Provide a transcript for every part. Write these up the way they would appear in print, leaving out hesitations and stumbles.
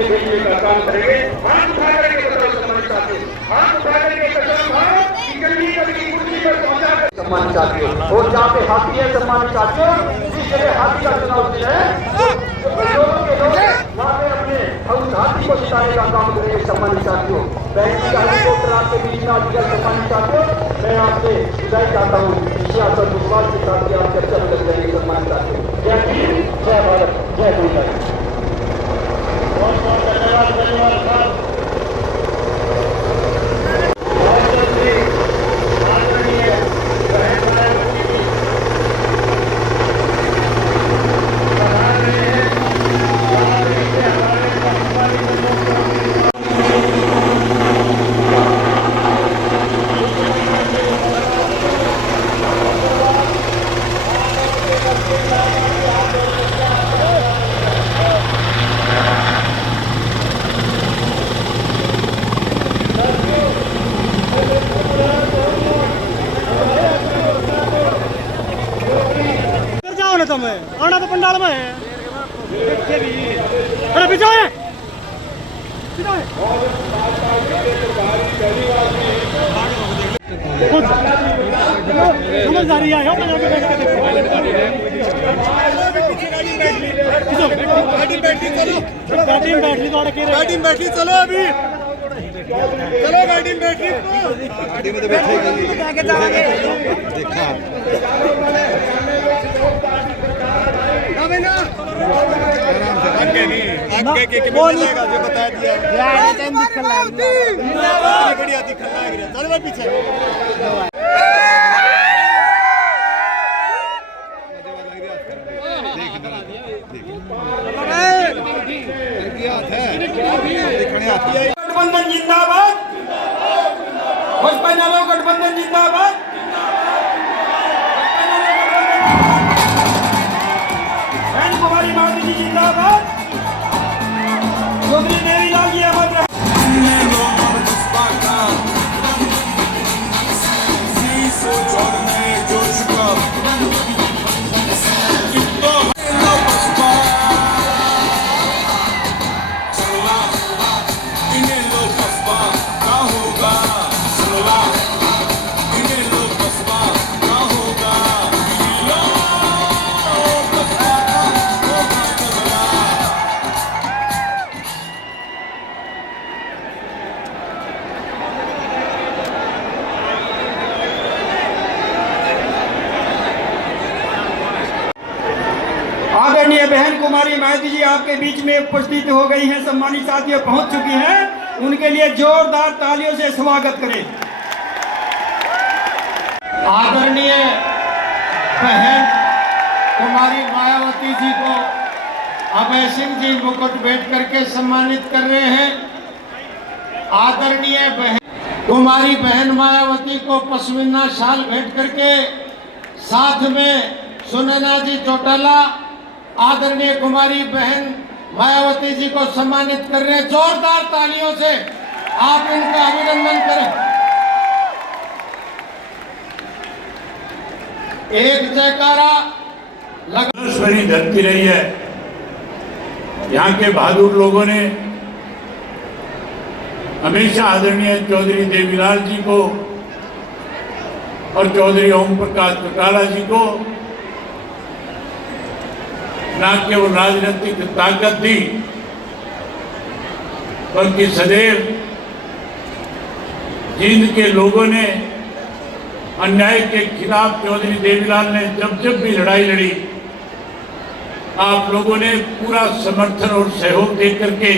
भेजने का काम करेंगे। हाथ उठा करके बताओ सम्मान चाहते हो, हाथ उठा करके कसम खाओ कि कभी कभी कुर्सी पर पहुंचा कर सम्मान चाहते हो। और जहाँ पे हाथी है सम्मान चाहते हो, जिस जगह हाथी का चुनाव है लोगों के लोग वहाँ पे अपने उस हाथी को जिताने का काम करेंगे सम्मान चाहते हो। बहन जी का हेलीकॉप्टर आपके बीच में आजकल सम्मान चाहते हो। मैं आपसे विदाई चाहता हूँ, विश्वास और विश्वास के साथ आप चर्चा कर जाएंगे सम्मान चाहते हो। जय भीम, जय भारत, जय गुरुदेव। बहुत बहुत धन्यवाद साहब। તમે આના તો પંડાળમાં હે અરે પીછો હે समझदारी है गाड़ी में बैठी चलो अभी चलो गाड़ी में बैठी गाड़ी में बैठेगी देखा आगे नहीं आगे के मिलेगा जो बता दिया यार टाइम दिखल बढ़िया दिखल लग रहा चल भाई पीछे गठबंधन जिंदाबाद भाजपा नालो गठबंधन जिंदाबाद बहन कुमारी माता जी जिंदाबाद चौधरी देवीलाल जी अमर आदरणीय बहन कुमारी माइती जी आपके बीच में उपस्थित हो गई हैं। सम्मानित साथियों पहुंच चुकी हैं, उनके लिए जोरदार तालियों से स्वागत करें। आदरणीय बहन कुमारी मायावती जी को अभय सिंह जी मुकुट भेंट करके सम्मानित कर रहे हैं। आदरणीय बहन कुमारी बहन मायावती को पश्मीना शाल भेंट करके साथ में सुनैना जी चौटाला आदरणीय कुमारी बहन मायावती जी को सम्मानित कर रहे हैं। जोरदार तालियों से आप इनका अभिनंदन करें। एक जयकारा लगभग धरती रही है। यहाँ के बहादुर लोगों ने हमेशा आदरणीय चौधरी देवीलाल जी को और चौधरी ओम प्रकाश चौटाला जी को न केवल राजनीतिक ताकत दी बल्कि सदैव जींद के लोगों ने अन्याय के खिलाफ चौधरी देवीलाल ने जब जब भी लड़ाई लड़ी आप लोगों ने पूरा समर्थन और सहयोग दे करके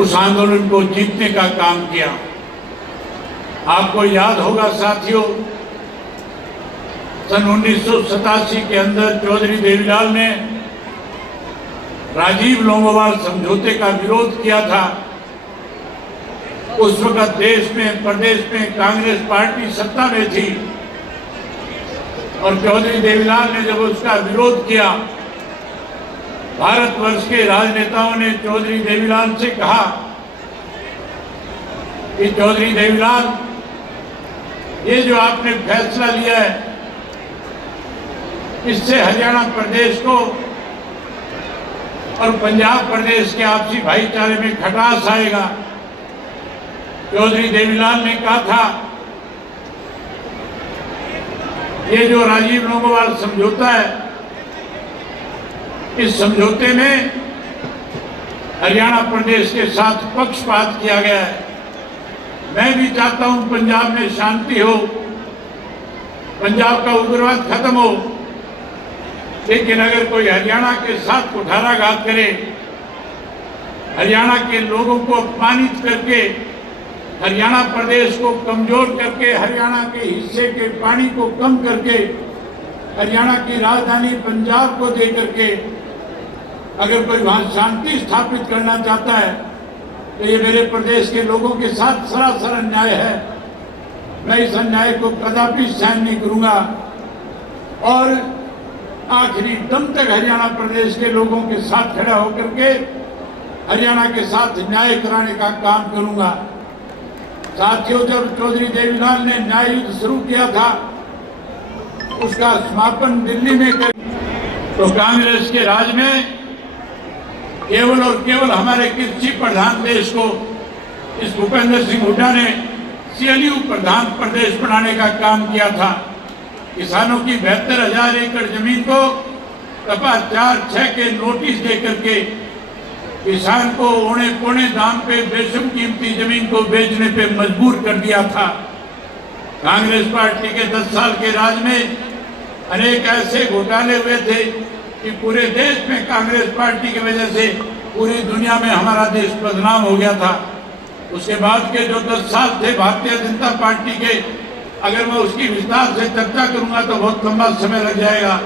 उस आंदोलन को जीतने का काम किया। आपको याद होगा साथियों, सन 1987 के अंदर चौधरी देवीलाल ने राजीव लोंगोवाल समझौते का विरोध किया था। उस वक्त देश में प्रदेश में कांग्रेस पार्टी सत्ता में थी और चौधरी देवीलाल ने जब उसका विरोध किया, भारतवर्ष के राजनेताओं ने चौधरी देवीलाल से कहा कि चौधरी देवीलाल, ये जो आपने फैसला लिया है इससे हरियाणा प्रदेश को और पंजाब प्रदेश के आपसी भाईचारे में खटास आएगा। चौधरी देवीलाल ने कहा था ये जो राजीव लोंगोवाल समझौता है, इस समझौते में हरियाणा प्रदेश के साथ पक्षपात किया गया है। मैं भी चाहता हूं पंजाब में शांति हो, पंजाब का उग्रवाद खत्म हो, लेकिन अगर कोई हरियाणा के साथ कुठाराघात करे, हरियाणा के लोगों को अपमानित करके, हरियाणा प्रदेश को कमजोर करके, हरियाणा के हिस्से के पानी को कम करके, हरियाणा की राजधानी पंजाब को दे करके अगर कोई वहां शांति स्थापित करना चाहता है तो ये मेरे प्रदेश के लोगों के साथ सरासर अन्याय है। मैं इस अन्याय को कदापि सहन नहीं करूंगा और आखिरी दम तक हरियाणा प्रदेश के लोगों के साथ खड़ा होकर के हरियाणा के साथ न्याय कराने का काम करूंगा। साथियों, जब चौधरी देवीलाल ने न्याय युद्ध शुरू किया था, उसका समापन दिल्ली में कर, तो कांग्रेस के राज में केवल और केवल हमारे कृषि प्रधान देश को इस भूपेंद्र सिंह हुड्डा ने CLU प्रधान प्रदेश बनाने का काम किया था। किसानों की 72,000 एकड़ जमीन को तपा 4-6 के नोटिस दे करके किसान को औने पौने दाम पे बेशुम कीमती जमीन को बेचने पे मजबूर कर दिया था। कांग्रेस पार्टी के 10 साल के राज में अनेक ऐसे घोटाले हुए थे कि पूरे देश में कांग्रेस पार्टी की वजह से पूरी दुनिया में हमारा देश बदनाम हो गया था। उसके बाद के जो 10 साल थे भारतीय जनता पार्टी के, अगर मैं उसकी विस्तार से चर्चा करूंगा तो बहुत लंबा समय लग जाएगा।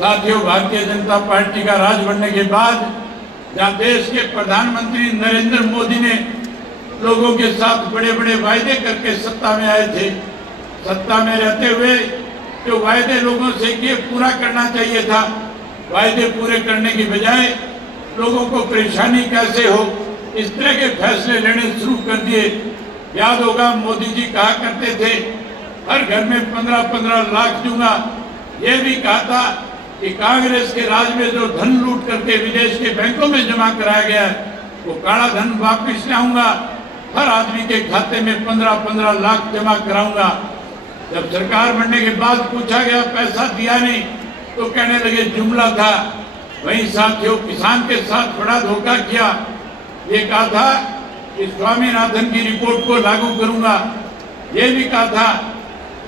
साथियों, भारतीय जनता पार्टी का राज बनने के बाद जहाँ देश के प्रधानमंत्री नरेंद्र मोदी ने लोगों के साथ बड़े बड़े वायदे करके सत्ता में आए थे, सत्ता में रहते हुए जो वायदे लोगों से किए पूरा करना चाहिए था, वायदे पूरे करने की बजाय लोगों को परेशानी कैसे हो इस तरह के फैसले लेने शुरू कर दिए। याद होगा मोदी जी कहा करते थे हर घर में 15-15 लाख दूंगा। ये भी कहा था कि कांग्रेस के राज में जो धन लूट करके विदेश के बैंकों में जमा कराया गया है वो काला धन वापिस लाऊंगा, हर आदमी के खाते में 15-15 लाख जमा कराऊंगा। जब सरकार बनने के बाद पूछा गया पैसा दिया नहीं तो कहने लगे जुमला था। वहीं साथियों, किसान के साथ बड़ा धोखा किया। ये कहा था कि स्वामीनाथन की रिपोर्ट को लागू करूंगा। ये भी कहा था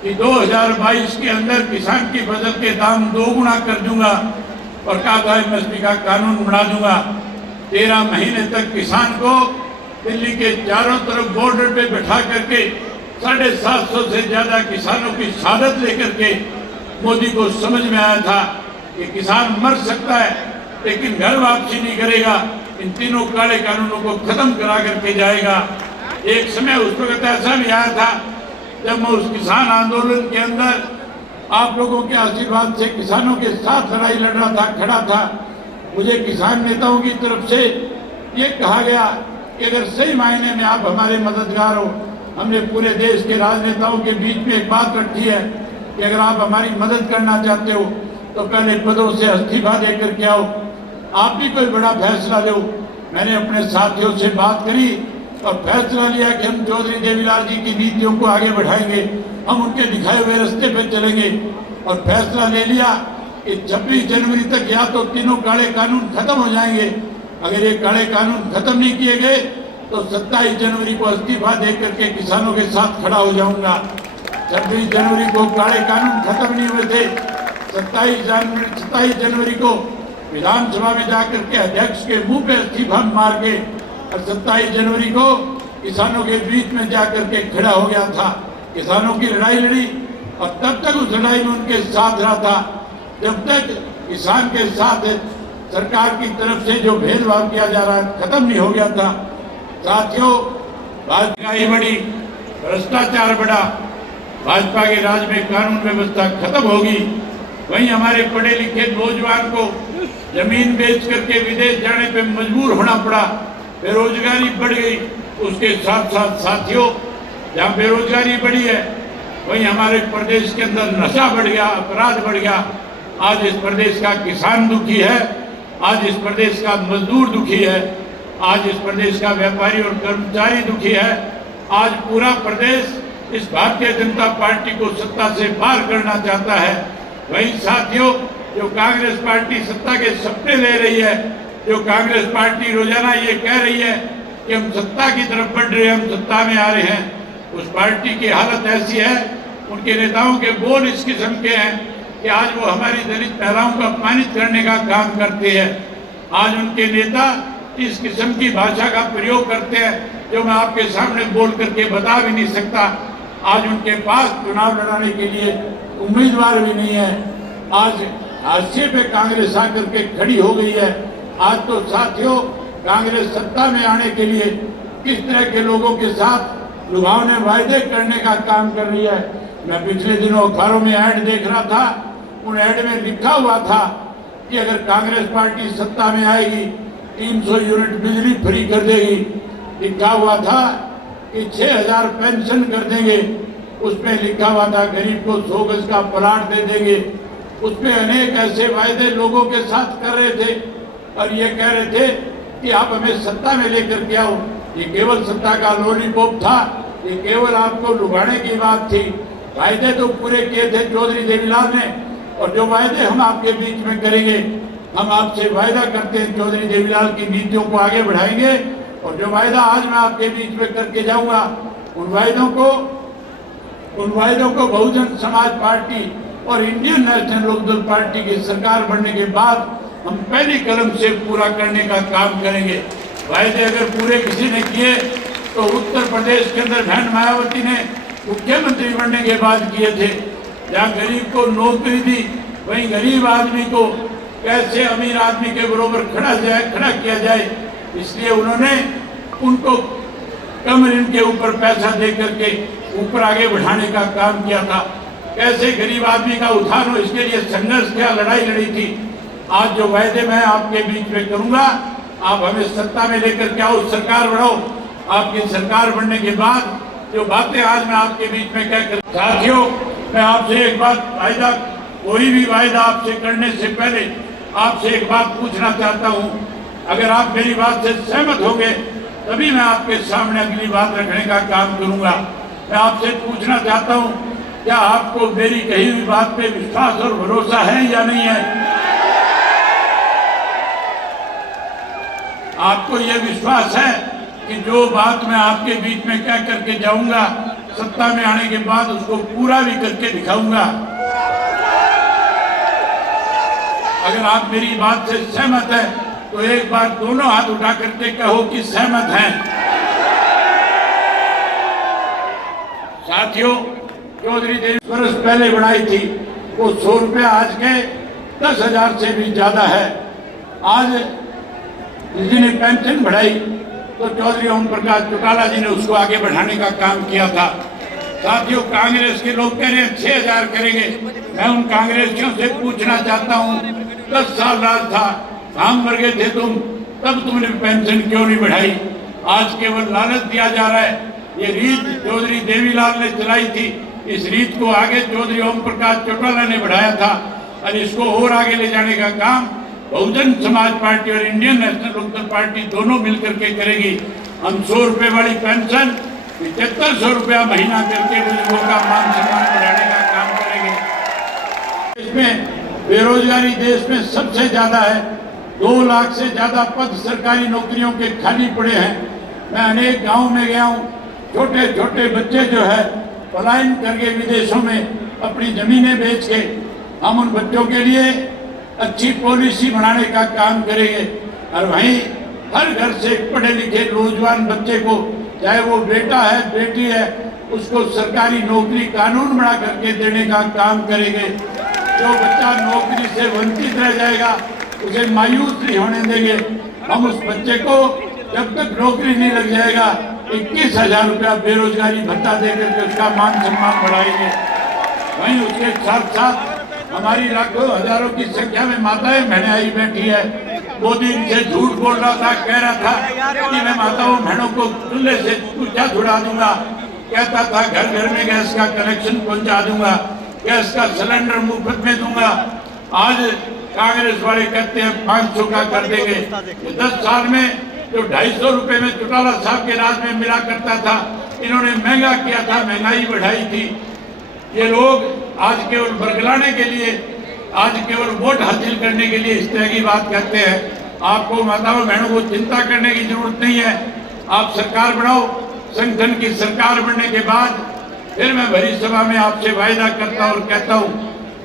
कि 2022 के अंदर किसान की फसल के दाम 2 गुना कर दूंगा और कहा था MSP का कानून बना दूंगा। 13 महीने तक किसान को दिल्ली के चारों तरफ बॉर्डर पे बैठा करके 750 से ज्यादा किसानों की शहादत लेकर के मोदी को समझ में आया था कि किसान मर सकता है लेकिन घर वापसी नहीं करेगा, इन तीनों काले कानूनों को खत्म करा करके जाएगा। एक समय उस वक्त ऐसा भी आया था जब मैं उस किसान आंदोलन के अंदर आप लोगों के आशीर्वाद से किसानों के साथ लड़ाई लड़ रहा था, खड़ा था। मुझे किसान नेताओं की तरफ से ये कहा गया कि अगर सही मायने में आप हमारे मददगार हो, हमने पूरे देश के राजनेताओं के बीच में एक बात रखी है कि अगर आप हमारी मदद करना चाहते हो तो पहले पदों से इस्तीफा दे करके आओ, आप भी कोई बड़ा फैसला लो। मैंने अपने साथियों से बात करी और फैसला लिया कि हम चौधरी देवीलाल जी की नीतियों को आगे बढ़ाएंगे, हम उनके दिखाए हुए रास्ते पर चलेंगे और फैसला ले लिया कि 26 जनवरी तक या तो तीनों काले कानून खत्म हो जाएंगे। अगर ये काले कानून खत्म नहीं किए गए तो 27 जनवरी को इस्तीफा दे करके किसानों के साथ खड़ा हो जाऊंगा। 26 जनवरी को काले कानून खत्म नहीं हुए थे। 27 जनवरी को विधानसभा में जाकर के अध्यक्ष के मुंह पे इस्तीफा मार के और 27 जनवरी को किसानों के बीच में जाकर के खड़ा हो गया था। किसानों की लड़ाई लड़ी और तब तक उस लड़ाई में उनके साथ रहा था जब तक किसान के साथ सरकार की तरफ से जो भेदभाव किया जा रहा है खत्म नहीं हो गया था। साथियों, भाजपा बढ़ी, भ्रष्टाचार बढ़ा, भाजपा के राज में कानून व्यवस्था खत्म होगी। वहीं हमारे पढ़े लिखे नौजवान को जमीन बेच करके विदेश जाने पे मजबूर होना पड़ा, बेरोजगारी बढ़ गई। उसके साथ साथ साथियों, जहाँ बेरोजगारी बढ़ी है वहीं हमारे प्रदेश के अंदर नशा बढ़ गया, अपराध बढ़ गया। आज इस प्रदेश का किसान दुखी है आज इस प्रदेश का मजदूर दुखी है, आज इस प्रदेश का व्यापारी और कर्मचारी दुखी है। आज पूरा प्रदेश इस भारतीय जनता पार्टी को सत्ता से बाहर करना चाहता है। वहीं साथियों, जो कांग्रेस पार्टी सत्ता के सपने ले रही है, जो कांग्रेस पार्टी रोजाना ये कह रही है कि हम सत्ता की तरफ बढ़ रहे हैं, हम सत्ता में आ रहे हैं, उस पार्टी की हालत ऐसी है, उनके नेताओं के बोल इस किस्म के हैं कि आज वो हमारी दलित महिलाओं को अपमानित करने का काम करते हैं। आज उनके नेता इस किस्म की भाषा का प्रयोग करते हैं जो मैं आपके सामने बोल करके बता भी नहीं सकता। आज उनके पास चुनाव लड़ाने के लिए उम्मीदवार भी नहीं है। आज हाशिए पे कांग्रेस आकर के खड़ी हो गई है। आज तो साथियों, कांग्रेस सत्ता में आने के लिए किस तरह के लोगों के साथ लुभावने वायदे करने का काम कर रही है। मैं पिछले दिनों अखबारों में ऐड देख रहा था, उन ऐड में लिखा हुआ था कि अगर कांग्रेस पार्टी सत्ता में आएगी 300 यूनिट बिजली फ्री कर देगी। लिखा हुआ था कि 6000 पेंशन कर देंगे। उसमें लिखा हुआ था गरीब को 100 गज का प्लाट दे देंगे। उसमें अनेक ऐसे वायदे लोगों के साथ कर रहे थे और ये कह रहे थे कि आप हमें सत्ता में लेकर के आओ। ये केवल सत्ता का लॉलीपॉप था, ये केवल आपको लुभाने की बात थी। वायदे तो पूरे किए थे चौधरी देवीलाल ने, और जो वायदे हम आपके बीच में करेंगे, हम आपसे वायदा करते हैं चौधरी देवीलाल की नीतियों को आगे बढ़ाएंगे। और जो वायदा आज मैं आपके बीच में करके जाऊंगा, उन वायदों को बहुजन समाज पार्टी और इंडियन नेशनल लोकदल पार्टी की सरकार बनने के बाद हम पहली कलम से पूरा करने का काम करेंगे। वायदे अगर पूरे किसी ने किए तो उत्तर प्रदेश के अंदर बहन मायावती ने मुख्यमंत्री बनने के बाद किए थे। जहाँ गरीब को नौकरी दी, वहीं गरीब आदमी को कैसे अमीर आदमी के बरोबर खड़ा किया जाए, इसलिए उन्होंने उनको कम ऋण के ऊपर पैसा दे करके ऊपर आगे बढ़ाने का काम किया था। कैसे गरीब आदमी का उत्थान हो, इसके लिए संघर्ष किया, लड़ाई लड़ी थी। आज जो वायदे मैं आपके बीच में करूंगा, आप हमें सत्ता में लेकर के आओ, सरकार बढ़ाओ। आपकी सरकार बनने के बाद जो बातें आज मैं आपके बीच में कहकर, साथियों, मैं आपसे एक बात वायदा, कोई भी वायदा आपसे करने से पहले आपसे एक बात पूछना चाहता हूं। अगर आप मेरी बात से सहमत होंगे तभी मैं आपके सामने अगली बात रखने का काम करूंगा। मैं आपसे पूछना चाहता हूं, क्या आपको मेरी कही हुई बात पे विश्वास और भरोसा है या नहीं है? आपको यह विश्वास है कि जो बात मैं आपके बीच में कह करके जाऊंगा, सत्ता में आने के बाद उसको पूरा भी करके दिखाऊंगा? अगर आप मेरी बात से सहमत हैं तो एक बार दोनों हाथ उठा करके कहो कि सहमत हैं। साथियों, चौधरी देवी वर्ष पहले बढ़ाई थी, वो 100 रुपया आज के 10,000 से भी ज्यादा है। आज जिसने पेंशन बढ़ाई तो चौधरी ओम प्रकाश चौटाला जी ने उसको आगे बढ़ाने का काम किया था। साथियों, कांग्रेस के लोग कह रहे हैं 6,000 करेंगे। मैं उन कांग्रेसियों से पूछना चाहता हूं, 10 साल राज था, काम कर गए थे तुम, तब तुमने पेंशन क्यों नहीं बढ़ाई? आज केवल लालच दिया जा रहा है। ये रीत चौधरी देवीलाल ने चलाई थी, इस रीत को आगे चौधरी ओम प्रकाश चौटाला ने बढ़ाया था और इसको और आगे ले जाने का काम बहुजन समाज पार्टी और इंडियन नेशनल लोकदल पार्टी दोनों मिलकर के करेगी। हम 100 रुपए वाली पेंशन 7500 रुपया महीना करके बुजुर्गों का मान सम्मान बढ़ाने का काम करेंगे। इसमें बेरोजगारी देश में सबसे ज्यादा है, 2 लाख से ज्यादा पद सरकारी नौकरियों के खाली पड़े हैं। मैं अनेक गाँव में गया हूँ, छोटे छोटे बच्चे जो है पलायन करके विदेशों में अपनी जमीनें बेच के, हम उन बच्चों के लिए अच्छी पॉलिसी बनाने का काम करेंगे। और वहीं हर घर से पढ़े लिखे नौजवान बच्चे को, चाहे वो बेटा है बेटी है, उसको सरकारी नौकरी कानून बना करके देने का काम करेंगे। जो बच्चा नौकरी से वंचित रह जाएगा उसे मायूस नहीं होने देंगे। हम उस बच्चे को जब तक नौकरी नहीं लग जाएगा 21,000 रुपया बेरोजगारी भत्ता देकर के उसका मान सम्मान बढ़ाएंगे। वहीं उसके साथ साथ हमारी लाखों हजारों की संख्या में माताएं बहनें आई बैठी है। मोदी से झूठ बोल रहा था, कह रहा था कि मैं माताओं बहनों को चूल्हे से पूछा छुड़ा दूंगा, कहता था घर घर में गैस का कनेक्शन पहुंचा दूंगा, गैस का सिलेंडर मुफ्त में दूंगा। आज कांग्रेस वाले कहते हैं 500 का कर देंगे। 10 साल में जो 250 रुपए में चौटाला साहब के राज में मिला करता था, इन्होंने महंगा किया था, महंगाई बढ़ाई थी। ये लोग आज केवल बरगलाने के लिए, आज केवल वोट हासिल करने के लिए इस तरह की बात कहते हैं। आपको माताओं बहनों को चिंता करने की जरूरत नहीं है। आप सरकार बनाओ, संगठन की सरकार बनने के बाद फिर मैं भरी सभा में आपसे वायदा करता और कहता हूं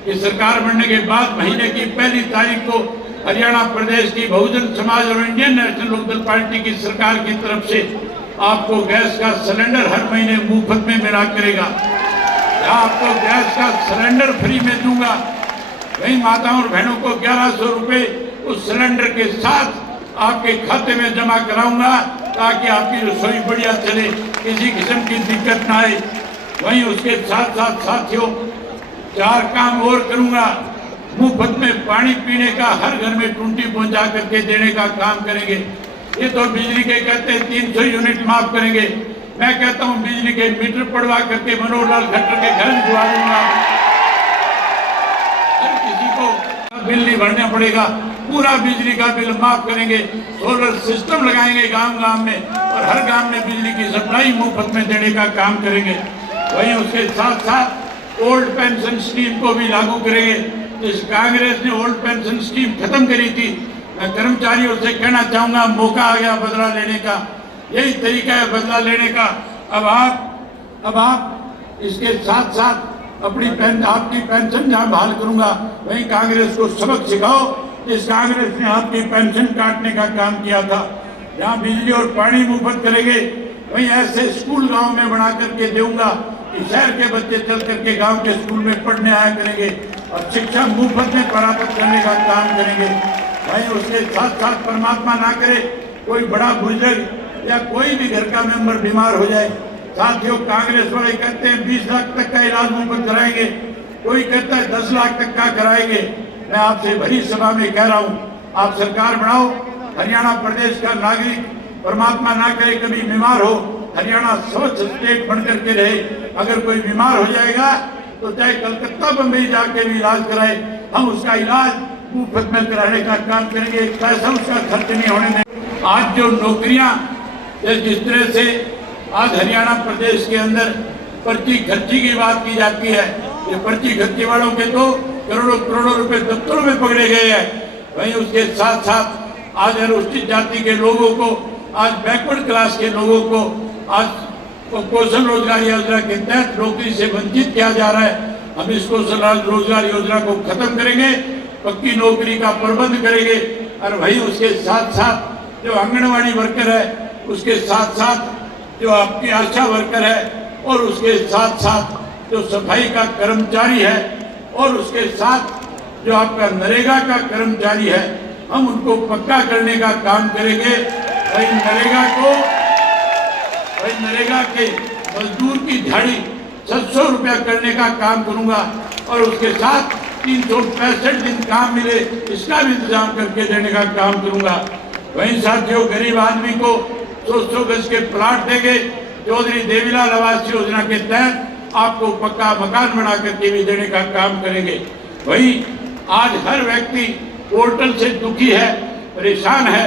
कि सरकार बनने के बाद महीने की 1 तारीख को हरियाणा प्रदेश की बहुजन समाज और इंडियन नेशनल लोकदल पार्टी की सरकार की तरफ से आपको गैस का सिलेंडर हर महीने मुफ्त में मिला करेगा। आपको गैस का सिलेंडर फ्री में दूंगा। वही माताओं और बहनों को 1100 रुपए उस सिलेंडर के साथ आपके खाते में जमा कराऊंगा, ताकि आपकी रसोई बढ़िया चले, किसी किस्म की दिक्कत ना आए। वहीं उसके साथ साथ साथियों 4 काम और करूंगा। मुफ्त में पानी पीने का हर घर में टूटी पहुंचा करके देने का काम करेंगे। ये तो बिजली के कहते हैं 300 यूनिट माफ करेंगे, मैं कहता हूं बिजली के मीटर पड़वा करके मनोहर लाल खट्टर के घर भिजवा दूंगा। हर किसी को बिल नहीं भरना पड़ेगा, पूरा बिजली का बिल माफ करेंगे। सोलर सिस्टम लगाएंगे गांव-गांव में और हर गांव में बिजली की सप्लाई मुफ्त में देने का काम करेंगे। वहीं उसके साथ साथ ओल्ड पेंशन स्कीम को भी लागू करेंगे। इस कांग्रेस ने ओल्ड पेंशन स्कीम खत्म करी थी। मैं कर्मचारियों से कहना चाहूंगा, मौका आ गया बदला लेने का, यही तरीका है बदला लेने का। अब आप इसके साथ साथ आपकी पेंशन जहां बहाल करूंगा, वहीं कांग्रेस को सबक सिखाओ। इस कांग्रेस ने आपकी पेंशन काटने का काम किया था। जहां बिजली और पानी मुफ्त करेंगे, वहीं ऐसे स्कूल गांव में बना करके दूंगा कि शहर के बच्चे चल करके गांव के स्कूल में पढ़ने आया करेंगे और शिक्षा मुफ्त में प्राप्त करने का काम करेंगे। वहीं उसके साथ साथ परमात्मा ना करे कोई बड़ा बुजुर्ग या कोई भी घर का मेंबर बीमार हो जाए, साथियों कांग्रेस वाले कहते हैं 20 लाख तक का इलाज मुफ्त कराएंगे, कोई कहता है 10 लाख तक का कराएंगे। मैं आपसे भरी सभा में कह रहा हूं, आप सरकार बनाओ। हरियाणा प्रदेश का नागरिक परमात्मा ना करे कभी बीमार हो, हरियाणा स्वच्छ स्टेट बन करके रहे। अगर कोई बीमार हो जाएगा तो चाहे कलकत्ता बंबई जाके भी इलाज कराए, हम उसका इलाज मुफ्त में कराने का काम करेंगे, पैसा उसका खर्च नहीं होने देंगे। आज जो नौकरियां जिस तरह से आज हरियाणा प्रदेश के अंदर पर्ची खर्ची की बात की जाती है, ये पर्ची खर्ची वालों के तो करोड़ों करोड़ों रुपए दफ्तरों में पकड़े गए हैं। वहीं उसके साथ साथ आज अनुसूचित जाति के लोगों को, आज बैकवर्ड क्लास के लोगों को आज कौशल रोजगार योजना के तहत नौकरी से वंचित किया जा रहा है। हम इस कौशल रोजगार योजना को खत्म करेंगे, पक्की नौकरी का प्रबंध करेंगे। और वही उसके साथ साथ जो आंगनवाड़ी वर्कर है, उसके साथ साथ जो आपकी आशा वर्कर है, और उसके साथ साथ जो सफाई का कर्मचारी है, और उसके साथ जो आपका नरेगा का कर्मचारी है, हम उनको पक्का करने का काम करेंगे। वही नरेगा के मजदूर की दिहाड़ी 700 रुपया करने का काम करूंगा, और उसके साथ 365 दिन काम मिले इसका भी इंतजाम करके देने का काम करूंगा। वहीं साथियों गरीब आदमी को 100 गज के प्लाट देंगे। चौधरी देवीलाल आवास योजना के तहत आपको पक्का मकान बना करके भी देने का काम करेंगे। वही आज हर व्यक्ति पोर्टल से दुखी है, परेशान है,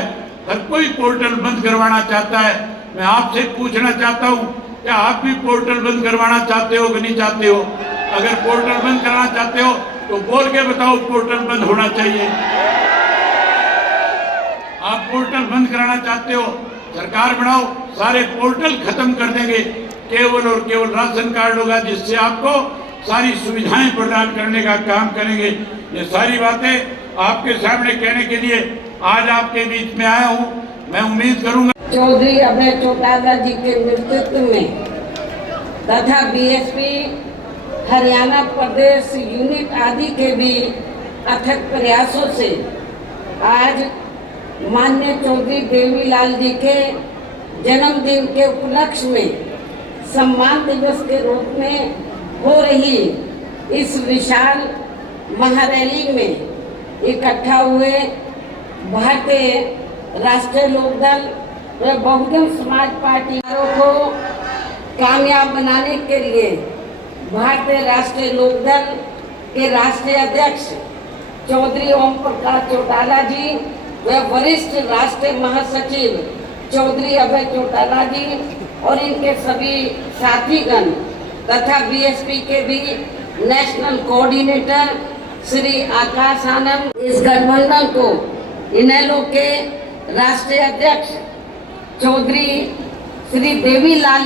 हर कोई पोर्टल बंद करवाना चाहता है। मैं आपसे पूछना चाहता हूं, क्या आप भी पोर्टल बंद करवाना चाहते हो कि नहीं चाहते हो? अगर पोर्टल बंद करना चाहते हो तो बोल के बताओ पोर्टल बंद होना चाहिए। आप पोर्टल बंद कराना चाहते हो, सरकार बनाओ, सारे पोर्टल खत्म कर देंगे। केवल और केवल राशन कार्ड होगा, जिससे आपको सारी सुविधाएं प्रदान करने का काम करेंगे। ये सारी बातें आपके सामने कहने के लिए आज आपके बीच में आया हूं। मैं उम्मीद करूंगा चौधरी अभय चौटाला जी के नेतृत्व में तथा बीएसपी हरियाणा प्रदेश यूनिट आदि के भी अथक प्रयासों से आज माननीय चौधरी देवीलाल जी के जन्मदिन के उपलक्ष्य में सम्मान दिवस के रूप में हो रही इस विशाल महारैली में इकट्ठा हुए भारतीय राष्ट्रीय लोकदल व बहुजन समाज पार्टी को कामयाब बनाने के लिए भारतीय राष्ट्रीय लोकदल के राष्ट्रीय अध्यक्ष चौधरी ओम प्रकाश चौटाला जी व वरिष्ठ राष्ट्रीय महासचिव चौधरी अभय चौटाला जी और इनके सभी साथीगण तथा बीएसपी के भी नेशनल कोऑर्डिनेटर श्री आकाश आनंद, इस गठबंधन को इनेलो के राष्ट्रीय अध्यक्ष चौधरी श्री देवीलाल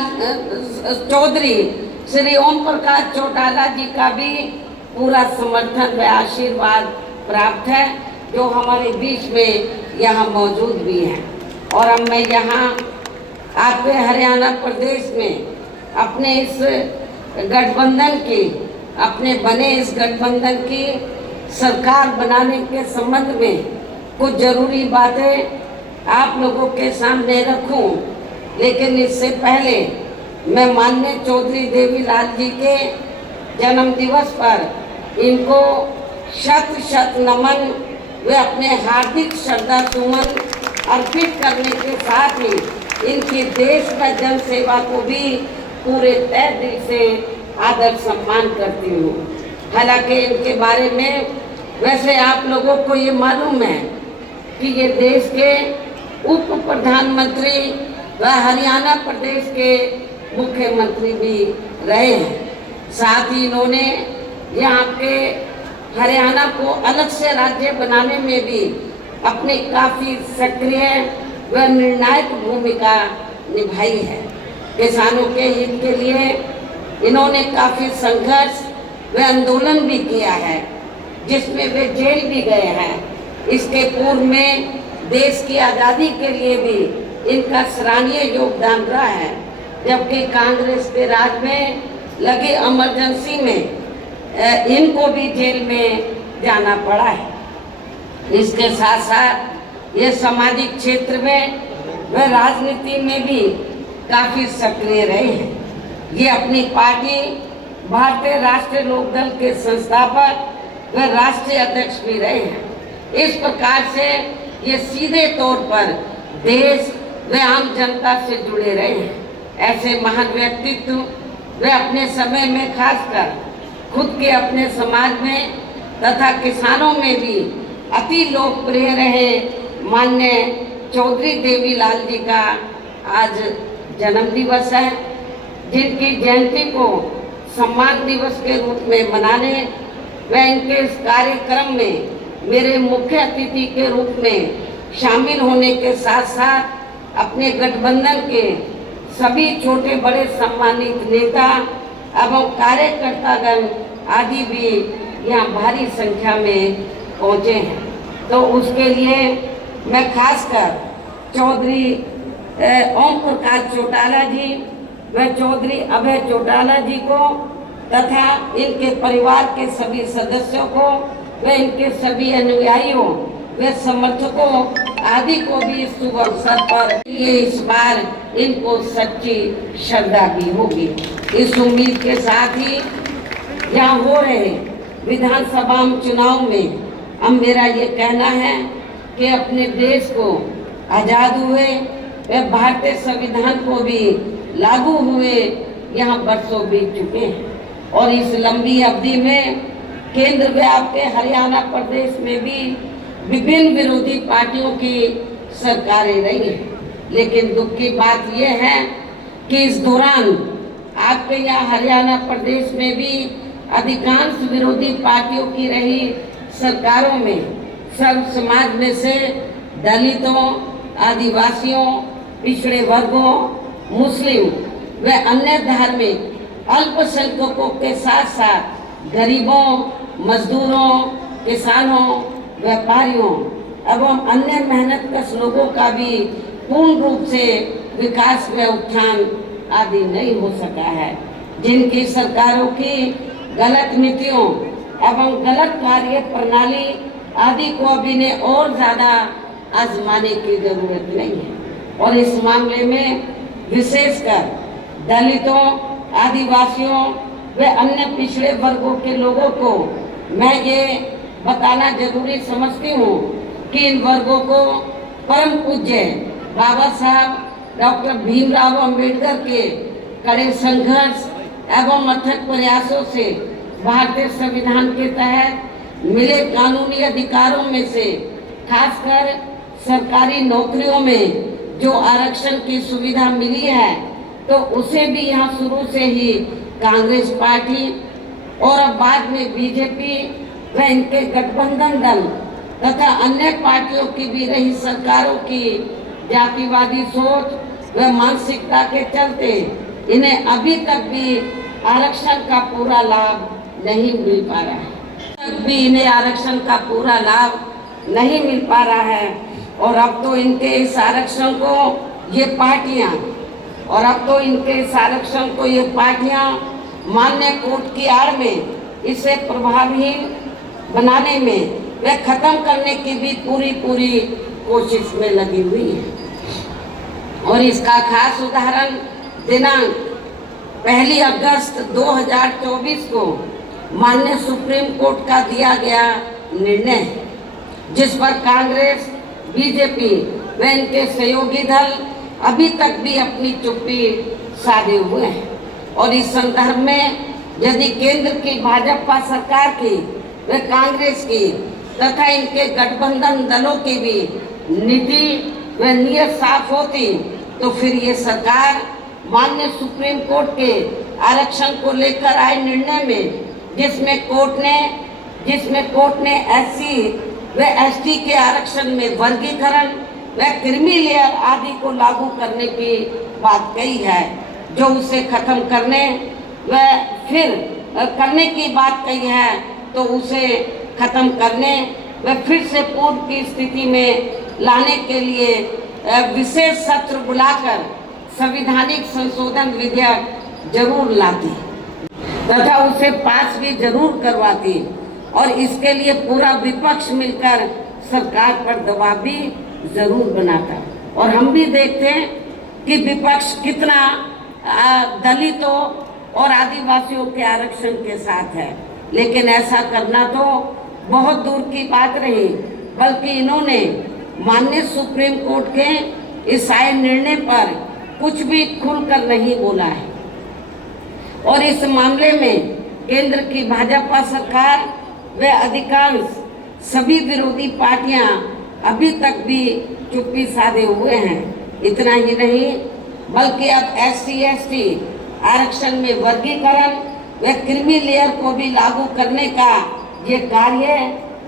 चौधरी श्री ओम प्रकाश चौटाला जी का भी पूरा समर्थन व आशीर्वाद प्राप्त है, जो हमारे बीच में यहाँ मौजूद भी हैं। और अब मैं यहाँ आपके हरियाणा प्रदेश में अपने इस गठबंधन की, अपने बने इस गठबंधन की सरकार बनाने के संबंध में कुछ जरूरी बातें आप लोगों के सामने रखूं। लेकिन इससे पहले मैं माननीय चौधरी देवीलाल जी के जन्म दिवस पर इनको शत शत नमन व अपने हार्दिक श्रद्धा सुमन अर्पित करने के साथ ही इनकी देश व जन सेवा को भी पूरे तहे दिल से आदर सम्मान करती हूँ। हालांकि इनके बारे में वैसे आप लोगों को ये मालूम है कि ये देश के उप प्रधानमंत्री व हरियाणा प्रदेश के मुख्यमंत्री भी रहे हैं। साथ ही इन्होंने यहाँ के हरियाणा को अलग से राज्य बनाने में भी अपनी काफ़ी सक्रिय व निर्णायक भूमिका निभाई है। किसानों के हित के लिए इन्होंने काफ़ी संघर्ष व आंदोलन भी किया है, जिसमें वे जेल भी गए हैं। इसके पूर्व में देश की आज़ादी के लिए भी इनका सराहनीय योगदान रहा है, जबकि कांग्रेस के राज में लगी इमरजेंसी में इनको भी जेल में जाना पड़ा है। इसके साथ साथ ये सामाजिक क्षेत्र में व राजनीति में भी काफ़ी सक्रिय रहे हैं। ये अपनी पार्टी भारतीय राष्ट्रीय लोकदल के संस्थापक व राष्ट्रीय अध्यक्ष भी रहे हैं। इस प्रकार से ये सीधे तौर पर देश व आम जनता से जुड़े रहे हैं। ऐसे महान व्यक्तित्व वे अपने समय में खासकर खुद के अपने समाज में तथा किसानों में भी अति लोकप्रिय रहे माननीय चौधरी देवीलाल जी का आज जन्म दिवस है, जिनकी जयंती को सम्मान दिवस के रूप में मनाने व इनके इस कार्यक्रम में मेरे मुख्य अतिथि के रूप में शामिल होने के साथ साथ अपने गठबंधन के सभी छोटे बड़े सम्मानित नेता एवं कार्यकर्तागण आदि भी यहाँ भारी संख्या में पहुँचे हैं। तो उसके लिए मैं खासकर चौधरी ओम प्रकाश चौटाला जी व चौधरी अभय चौटाला जी को तथा इनके परिवार के सभी सदस्यों को व इनके सभी अनुयायियों व समर्थकों आदि को भी इस शुभ अवसर पर ये इस बार इनको सच्ची श्रद्धा भी होगी। इस उम्मीद के साथ ही यहाँ हो रहे विधानसभा चुनाव में अब मेरा ये कहना है कि अपने देश को आज़ाद हुए व भारतीय संविधान को भी लागू हुए यहाँ बरसों बीत चुके हैं और इस लंबी अवधि में केंद्र व आपके हरियाणा प्रदेश में भी विभिन्न विरोधी पार्टियों की सरकारें रही हैं। लेकिन दुख की बात यह है कि इस दौरान आपके यहाँ हरियाणा प्रदेश में भी अधिकांश विरोधी पार्टियों की रही सरकारों में सर्व समाज में से दलितों, आदिवासियों, पिछड़े वर्गों, मुस्लिम व अन्य धार्मिक अल्पसंख्यकों के साथ साथ गरीबों, मजदूरों, किसानों, व्यापारियों एवं अन्य मेहनतकश लोगों का भी पूर्ण रूप से विकास व उत्थान आदि नहीं हो सका है। जिनकी सरकारों की गलत नीतियों एवं गलत कार्य प्रणाली आदि को अभी ने और ज़्यादा आजमाने की जरूरत नहीं है। और इस मामले में विशेषकर दलितों, आदिवासियों व अन्य पिछड़े वर्गों के लोगों को मैं ये बताना जरूरी समझती हूँ कि इन वर्गों को परम पूज्य बाबा साहब डॉक्टर भीमराव अंबेडकर के कड़े संघर्ष एवं अथक प्रयासों से भारतीय संविधान के तहत मिले कानूनी अधिकारों में से खासकर सरकारी नौकरियों में जो आरक्षण की सुविधा मिली है, तो उसे भी यहाँ शुरू से ही कांग्रेस पार्टी और अब बाद में बीजेपी व इनके गठबंधन दल तथा अन्य पार्टियों की भी रही सरकारों की जातिवादी सोच व मानसिकता के चलते इन्हें अभी तक भी आरक्षण का पूरा लाभ नहीं मिल पा रहा है। तक भी इन्हें आरक्षण का पूरा लाभ नहीं मिल पा रहा है। और अब तो इनके इस आरक्षण को ये पार्टियां मान्य कोर्ट की आड़ में इसे प्रभावी बनाने में व खत्म करने की भी पूरी कोशिश में लगी हुई है। और इसका खास उदाहरण दिनांक 1 अगस्त 2024 को माननीय सुप्रीम कोर्ट का दिया गया निर्णय, जिस पर कांग्रेस, बीजेपी व इनके सहयोगी दल अभी तक भी अपनी चुप्पी साधे हुए हैं। और इस संदर्भ में यदि केंद्र की भाजपा सरकार की व कांग्रेस की तथा इनके गठबंधन दलों की भी नीति व नीयत साफ होती, तो फिर ये सरकार माननीय सुप्रीम कोर्ट के आरक्षण को लेकर आए निर्णय में जिसमें कोर्ट ने एससी व एसटी के आरक्षण में वर्गीकरण व क्रीमी लेयर आदि को लागू करने की बात कही है, जो उसे खत्म करने व फिर करने की बात कही है, तो उसे खत्म करने व फिर से पूर्व की स्थिति में लाने के लिए विशेष सत्र बुलाकर संवैधानिक संशोधन विधेयक जरूर लाती तथा उसे पास भी जरूर करवाती और इसके लिए पूरा विपक्ष मिलकर सरकार पर दबाव भी जरूर बनाता। और हम भी देखते हैं कि विपक्ष कितना दलितों और आदिवासियों के आरक्षण के साथ है, लेकिन ऐसा करना तो बहुत दूर की बात रही, बल्कि इन्होंने माननीय सुप्रीम कोर्ट के इस आए निर्णय पर कुछ भी खुलकर नहीं बोला है। और इस मामले में केंद्र की भाजपा सरकार व अधिकांश सभी विरोधी पार्टियां अभी तक भी चुप्पी साधे हुए हैं। इतना ही नहीं, बल्कि अब SC/ST आरक्षण में वर्गीकरण व क्रीमी लेयर को भी लागू करने का ये कार्य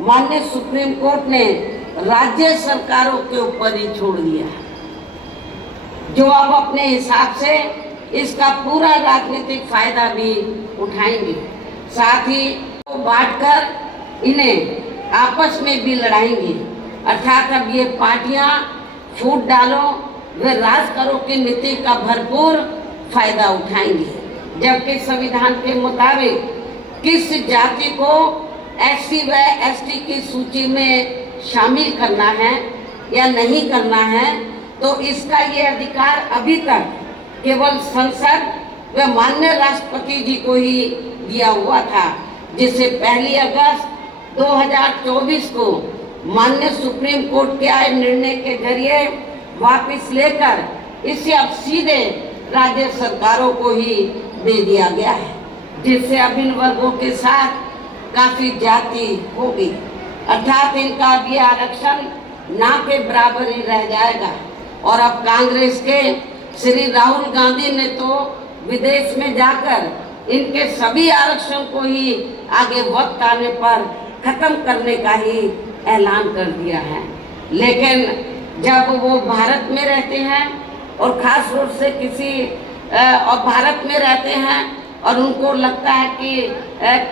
माननीय सुप्रीम कोर्ट ने राज्य सरकारों के ऊपर ही छोड़ दिया है, जो अब अपने हिसाब से इसका पूरा राजनीतिक फायदा भी उठाएंगे, साथ ही तो बांटकर इन्हें आपस में भी लड़ाएंगे। अर्थात अब ये पार्टियां फूट डालो व राज करो की नीति का भरपूर फायदा उठाएंगे, जबकि संविधान के मुताबिक किस जाति को SC व ST की सूची में शामिल करना है या नहीं करना है, तो इसका ये अधिकार अभी तक केवल संसद व माननीय राष्ट्रपति जी को ही दिया हुआ था, जिसे 1 अगस्त 2024 को माननीय सुप्रीम कोर्ट के आए निर्णय के जरिए वापस लेकर इसे अब सीधे राज्य सरकारों को ही दे दिया गया है, जिससे अब इन वर्गों के साथ काफी जाति होगी। अर्थात इनका अब ये आरक्षण ना के बराबर ही रह जाएगा। और अब कांग्रेस के श्री राहुल गांधी ने तो विदेश में जाकर इनके सभी आरक्षण को ही आगे वक्त आने पर खत्म करने का ही ऐलान कर दिया है। लेकिन जब वो भारत में रहते हैं और खास रूप से भारत में रहते हैं और उनको लगता है कि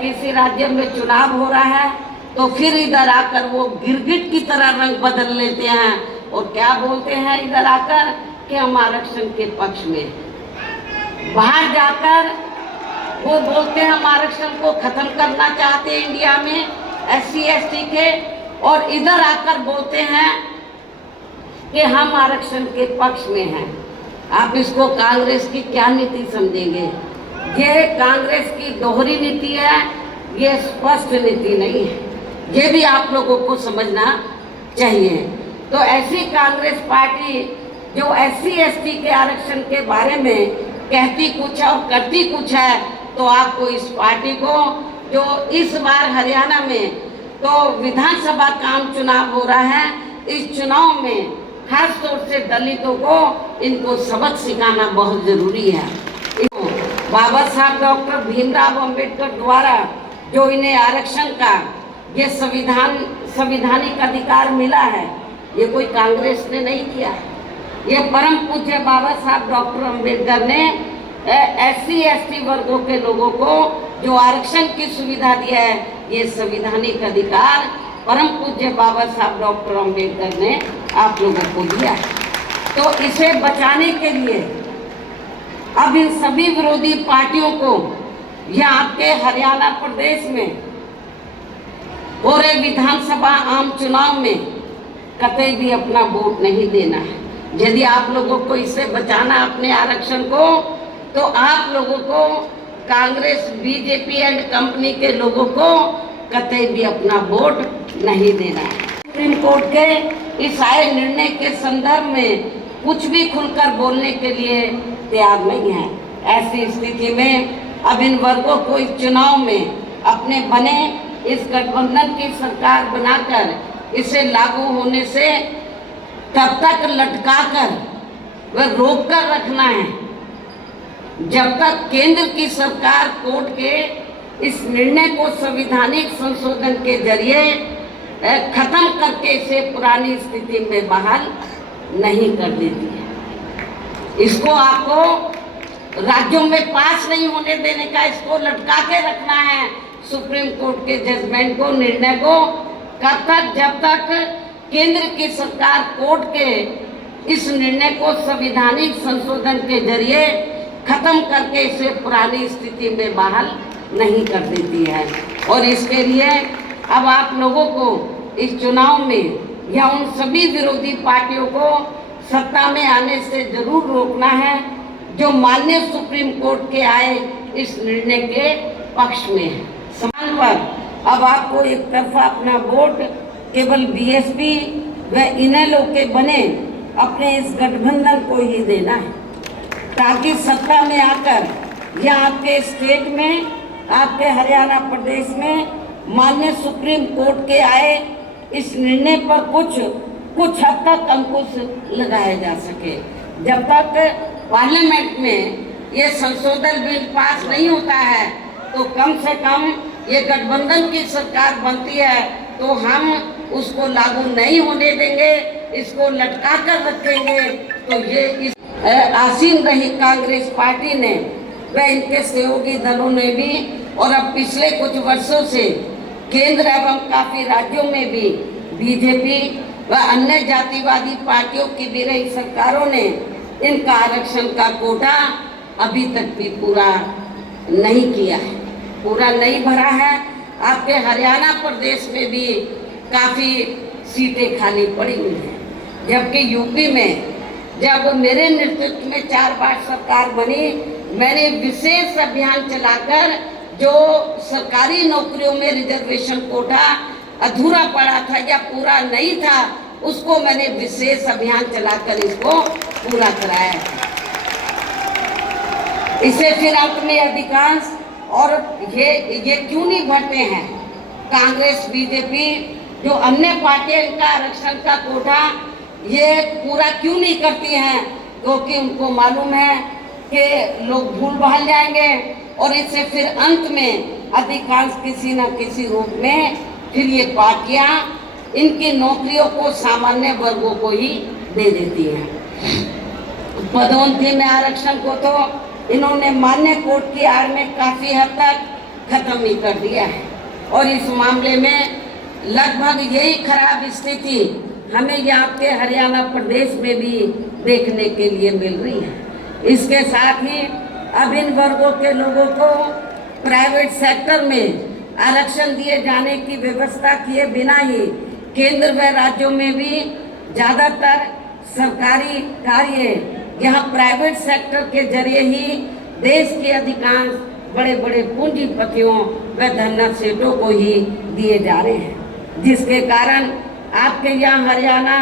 किसी राज्य में चुनाव हो रहा है, तो फिर इधर आकर वो गिरगिट की तरह रंग बदल लेते हैं और क्या बोलते हैं इधर आकर कि हम आरक्षण के पक्ष में। बाहर जाकर वो बोलते हैं हम आरक्षण को खत्म करना चाहते हैं इंडिया में SC/ST के, और इधर आकर बोलते हैं कि हम आरक्षण के पक्ष में हैं। आप इसको कांग्रेस की क्या नीति समझेंगे? ये कांग्रेस की दोहरी नीति है, ये स्पष्ट नीति नहीं है, ये भी आप लोगों को समझना चाहिए। तो ऐसी कांग्रेस पार्टी जो SC/ST के आरक्षण के बारे में कहती कुछ है और करती कुछ है, तो आपको इस पार्टी को जो इस बार हरियाणा में तो विधानसभा का आम चुनाव हो रहा है। इस चुनाव में खास तौर से दलितों को इनको सबक सिखाना बहुत जरूरी है। बाबा साहब डॉक्टर भीमराव अंबेडकर द्वारा जो इन्हें आरक्षण का ये संविधानिक अधिकार मिला है, ये कोई कांग्रेस ने नहीं किया है। ये परम पूज्य बाबा साहब डॉक्टर अंबेडकर ने SC ST वर्गों के लोगों को जो आरक्षण की सुविधा दिया है, ये संविधानिक अधिकार परम पूज्य बाबा साहब डॉक्टर अंबेडकर ने आप लोगों को दिया है। तो इसे बचाने के लिए अब इन सभी विरोधी पार्टियों को यह आपके हरियाणा प्रदेश में पूरे विधानसभा आम चुनाव में कतई भी अपना वोट नहीं देना है। यदि आप लोगों को इससे बचाना अपने आरक्षण को, तो आप लोगों को कांग्रेस BJP एंड कंपनी के लोगों को कतई भी अपना वोट नहीं देना है। सुप्रीम कोर्ट के इस आए निर्णय के संदर्भ में कुछ भी खुलकर बोलने के लिए तैयार नहीं है। ऐसी स्थिति में अब इन वर्गों को इस चुनाव में अपने बने इस गठबंधन की सरकार बनाकर इसे लागू होने से तब तक लटकाकर व रोक कर रखना है जब तक केंद्र की सरकार कोर्ट के इस निर्णय को संवैधानिक संशोधन के जरिए खत्म करके इसे पुरानी स्थिति में बहाल नहीं कर देती है। इसको आपको राज्यों में पास नहीं होने देने का, इसको लटका के रखना है सुप्रीम कोर्ट के जजमेंट को, निर्णय को, कब तक जब तक केंद्र की सरकार कोर्ट के इस निर्णय को संवैधानिक संशोधन के जरिए खत्म करके इसे पुरानी स्थिति में बहाल नहीं कर देती है। और इसके लिए अब आप लोगों को इस चुनाव में या उन सभी विरोधी पार्टियों को सत्ता में आने से जरूर रोकना है जो माननीय सुप्रीम कोर्ट के आए इस निर्णय के पक्ष में है। समान पर अब आपको एक तरफा अपना वोट केवल BSP व इनेलो के बने अपने इस गठबंधन को ही देना है, ताकि सत्ता में आकर या आपके स्टेट में, आपके हरियाणा प्रदेश में माननीय सुप्रीम कोर्ट के आए इस निर्णय पर कुछ हद तक अंकुश लगाया जा सके। जब तक पार्लियामेंट में ये संशोधन बिल पास नहीं होता है, तो कम से कम ये गठबंधन की सरकार बनती है तो हम उसको लागू नहीं होने देंगे, इसको लटका कर रखेंगे। तो ये इस आसीन रही कांग्रेस पार्टी ने व इनके सहयोगी दलों ने भी, और अब पिछले कुछ वर्षों से केंद्र एवं काफी राज्यों में भी BJP व अन्य जातिवादी पार्टियों की भी रही सरकारों ने इनका आरक्षण का कोटा अभी तक भी पूरा नहीं किया है, पूरा नहीं भरा है। आपके हरियाणा प्रदेश में भी काफ़ी सीटें खाली पड़ी हुई हैं, जबकि यूपी में जब मेरे नेतृत्व में 4 बार सरकार बनी, मैंने विशेष अभियान चलाकर जो सरकारी नौकरियों में रिजर्वेशन कोटा अधूरा पड़ा था या पूरा नहीं था, उसको मैंने विशेष अभियान चलाकर इसको पूरा कराया। इसे फिर अंत में अधिकांश, और ये क्यों नहीं भरते हैं कांग्रेस BJP जो अन्य पार्टियां इनका आरक्षण का कोटा ये पूरा क्यों नहीं करती हैं, क्योंकि उनको मालूम है कि लोग भूल भाल जाएंगे और इससे फिर अंत में अधिकांश किसी न किसी रूप में फिर ये पार्टियां इनकी नौकरियों को सामान्य वर्गों को ही दे देती हैं। पदोन्नति में आरक्षण को तो इन्होंने मान्य कोर्ट की आड़ में काफ़ी हद तक खत्म ही कर दिया है, और इस मामले में लगभग यही खराब स्थिति हमें यहाँ के हरियाणा प्रदेश में भी देखने के लिए मिल रही है। इसके साथ ही अब इन वर्गों के लोगों को प्राइवेट सेक्टर में आरक्षण दिए जाने की व्यवस्था किए बिना ही केंद्र व राज्यों में भी ज़्यादातर सरकारी कार्य यहाँ प्राइवेट सेक्टर के जरिए ही देश के अधिकांश बड़े बड़े पूंजीपतियों व धन्ना सेठों को ही दिए जा रहे हैं, जिसके कारण आपके यहाँ हरियाणा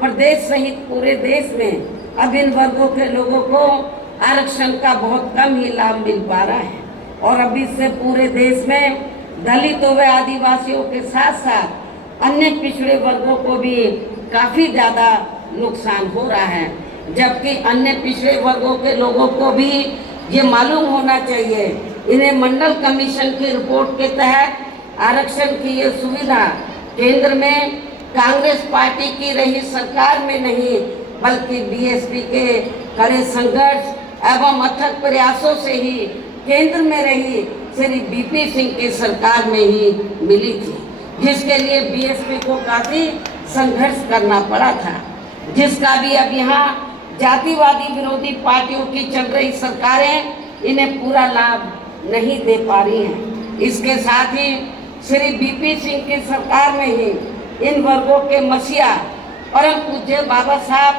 प्रदेश सहित पूरे देश में अब इन वर्गों के लोगों को आरक्षण का बहुत कम ही लाभ मिल पा रहा है। और अब इससे पूरे देश में दलितों व आदिवासियों के साथ साथ अन्य पिछड़े वर्गों को भी काफ़ी ज़्यादा नुकसान हो रहा है, जबकि अन्य पिछड़े वर्गों के लोगों को भी ये मालूम होना चाहिए। इन्हें मंडल कमीशन की रिपोर्ट के तहत आरक्षण की ये सुविधा केंद्र में कांग्रेस पार्टी की रही सरकार में नहीं, बल्कि बीएसपी के कड़े संघर्ष एवं अथक प्रयासों से ही केंद्र में रही श्री बीपी सिंह की सरकार में ही मिली थी, जिसके लिए बीएसपी को काफ़ी संघर्ष करना पड़ा था, जिसका भी अब यहाँ जातिवादी विरोधी पार्टियों की चल रही सरकारें इन्हें पूरा लाभ नहीं दे पा रही हैं। इसके साथ ही श्री बीपी सिंह की सरकार में ही इन वर्गों के मसीहा परम पूज्य बाबा साहब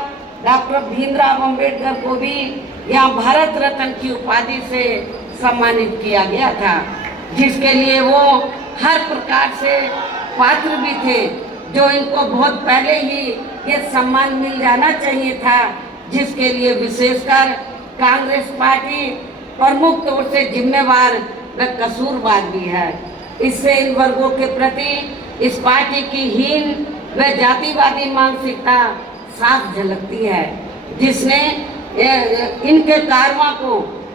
डॉक्टर भीमराव अंबेडकर को भी यहाँ भारत रत्न की उपाधि से सम्मानित किया गया था, जिसके लिए वो हर प्रकार से पात्र भी थे, जो इनको बहुत पहले ही ये सम्मान मिल जाना चाहिए था, जिसके लिए विशेषकर कांग्रेस पार्टी प्रमुख तौर से जिम्मेवार व कसूरवार भी है। इससे इन वर्गों के प्रति इस पार्टी की हीन व जातिवादी मानसिकता साफ झलकती है, जिसने इनके कारवां को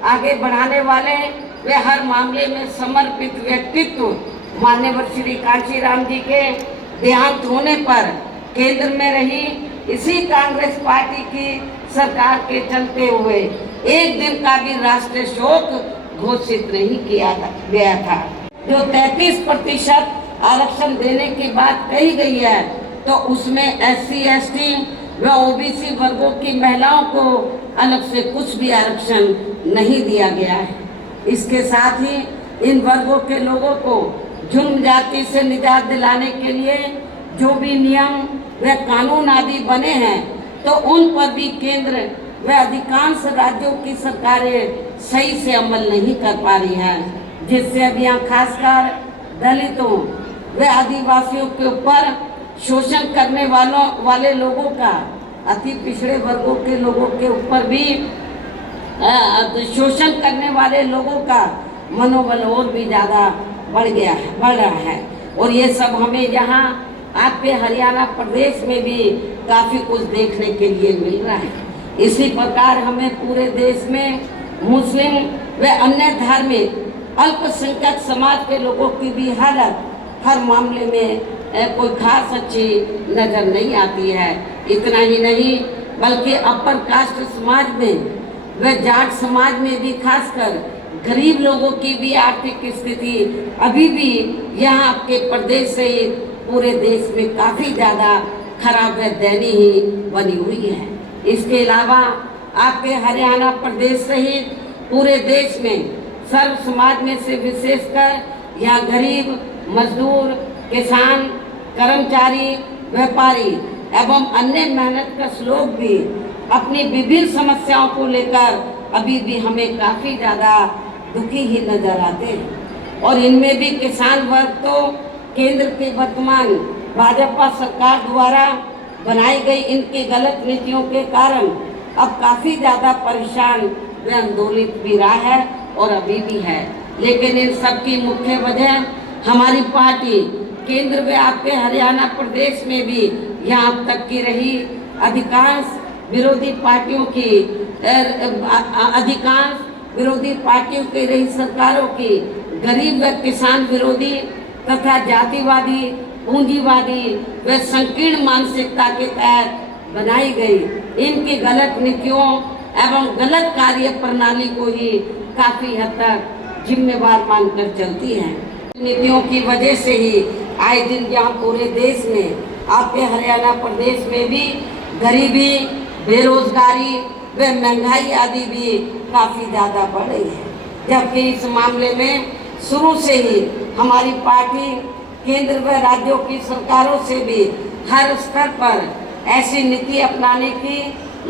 आगे बढ़ाने वाले वे हर मामले में समर्पित व्यक्तित्व मान्यवर श्री कांशीराम जी के देहांत होने पर केंद्र में रही इसी कांग्रेस पार्टी की सरकार के चलते हुए एक दिन का भी राष्ट्रीय शोक घोषित नहीं किया गया था। जो 33% आरक्षण देने की बात कही गई है, तो उसमें SC, ST व OBC वर्गों की महिलाओं को अलग से कुछ भी आरक्षण नहीं दिया गया है। इसके साथ ही इन वर्गों के लोगों को जुर्म जाति से निजात दिलाने के लिए जो भी नियम व कानून आदि बने हैं, तो उन पर भी केंद्र व अधिकांश राज्यों की सरकारें सही से अमल नहीं कर पा रही हैं, जिससे अब यहाँ खासकर दलितों व आदिवासियों के ऊपर शोषण करने वाले लोगों का, अति पिछड़े वर्गों के लोगों के ऊपर भी शोषण करने वाले लोगों का मनोबल और भी ज़्यादा बढ़ रहा है। और ये सब हमें यहाँ आपके हरियाणा प्रदेश में भी काफ़ी कुछ देखने के लिए मिल रहा है। इसी प्रकार हमें पूरे देश में मुस्लिम व अन्य धार्मिक अल्पसंख्यक समाज के लोगों की भी हालत हर मामले में कोई खास अच्छी नज़र नहीं आती है। इतना ही नहीं, बल्कि अपर कास्ट समाज में व जाट समाज में भी खासकर गरीब लोगों की भी आर्थिक स्थिति अभी भी यहाँ आपके प्रदेश से पूरे देश में काफ़ी ज़्यादा खराब व दयनीय ही बनी हुई है। इसके अलावा आपके हरियाणा प्रदेश सहित पूरे देश में सर्व समाज में से विशेषकर यहाँ गरीब, मजदूर, किसान, कर्मचारी, व्यापारी एवं अन्य मेहनतकश लोग भी अपनी विभिन्न समस्याओं को लेकर अभी भी हमें काफ़ी ज़्यादा दुखी ही नजर आते हैं। और इनमें भी किसान वर्ग तो केंद्र के वर्तमान भाजपा सरकार द्वारा बनाई गई इनकी गलत नीतियों के कारण अब काफ़ी ज़्यादा परेशान व आंदोलित भी रहा है और अभी भी है। लेकिन इन सब की मुख्य वजह हमारी पार्टी केंद्र व आपके हरियाणा प्रदेश में भी यहाँ अब तक की रही अधिकांश विरोधी पार्टियों की रही सरकारों की गरीब व किसान विरोधी तथा जातिवादी, पूंजीवादी व संकीर्ण मानसिकता के तहत बनाई गई इनकी गलत नीतियों एवं गलत कार्य प्रणाली को ही काफ़ी हद तक जिम्मेवार मानकर चलती है। नीतियों की वजह से ही आए दिन यहाँ पूरे देश में, आपके हरियाणा प्रदेश में भी गरीबी, बेरोजगारी व महंगाई आदि भी काफ़ी ज़्यादा बढ़ रही है। जबकि इस मामले में शुरू से ही हमारी पार्टी केंद्र व राज्यों की सरकारों से भी हर स्तर पर ऐसी नीति अपनाने की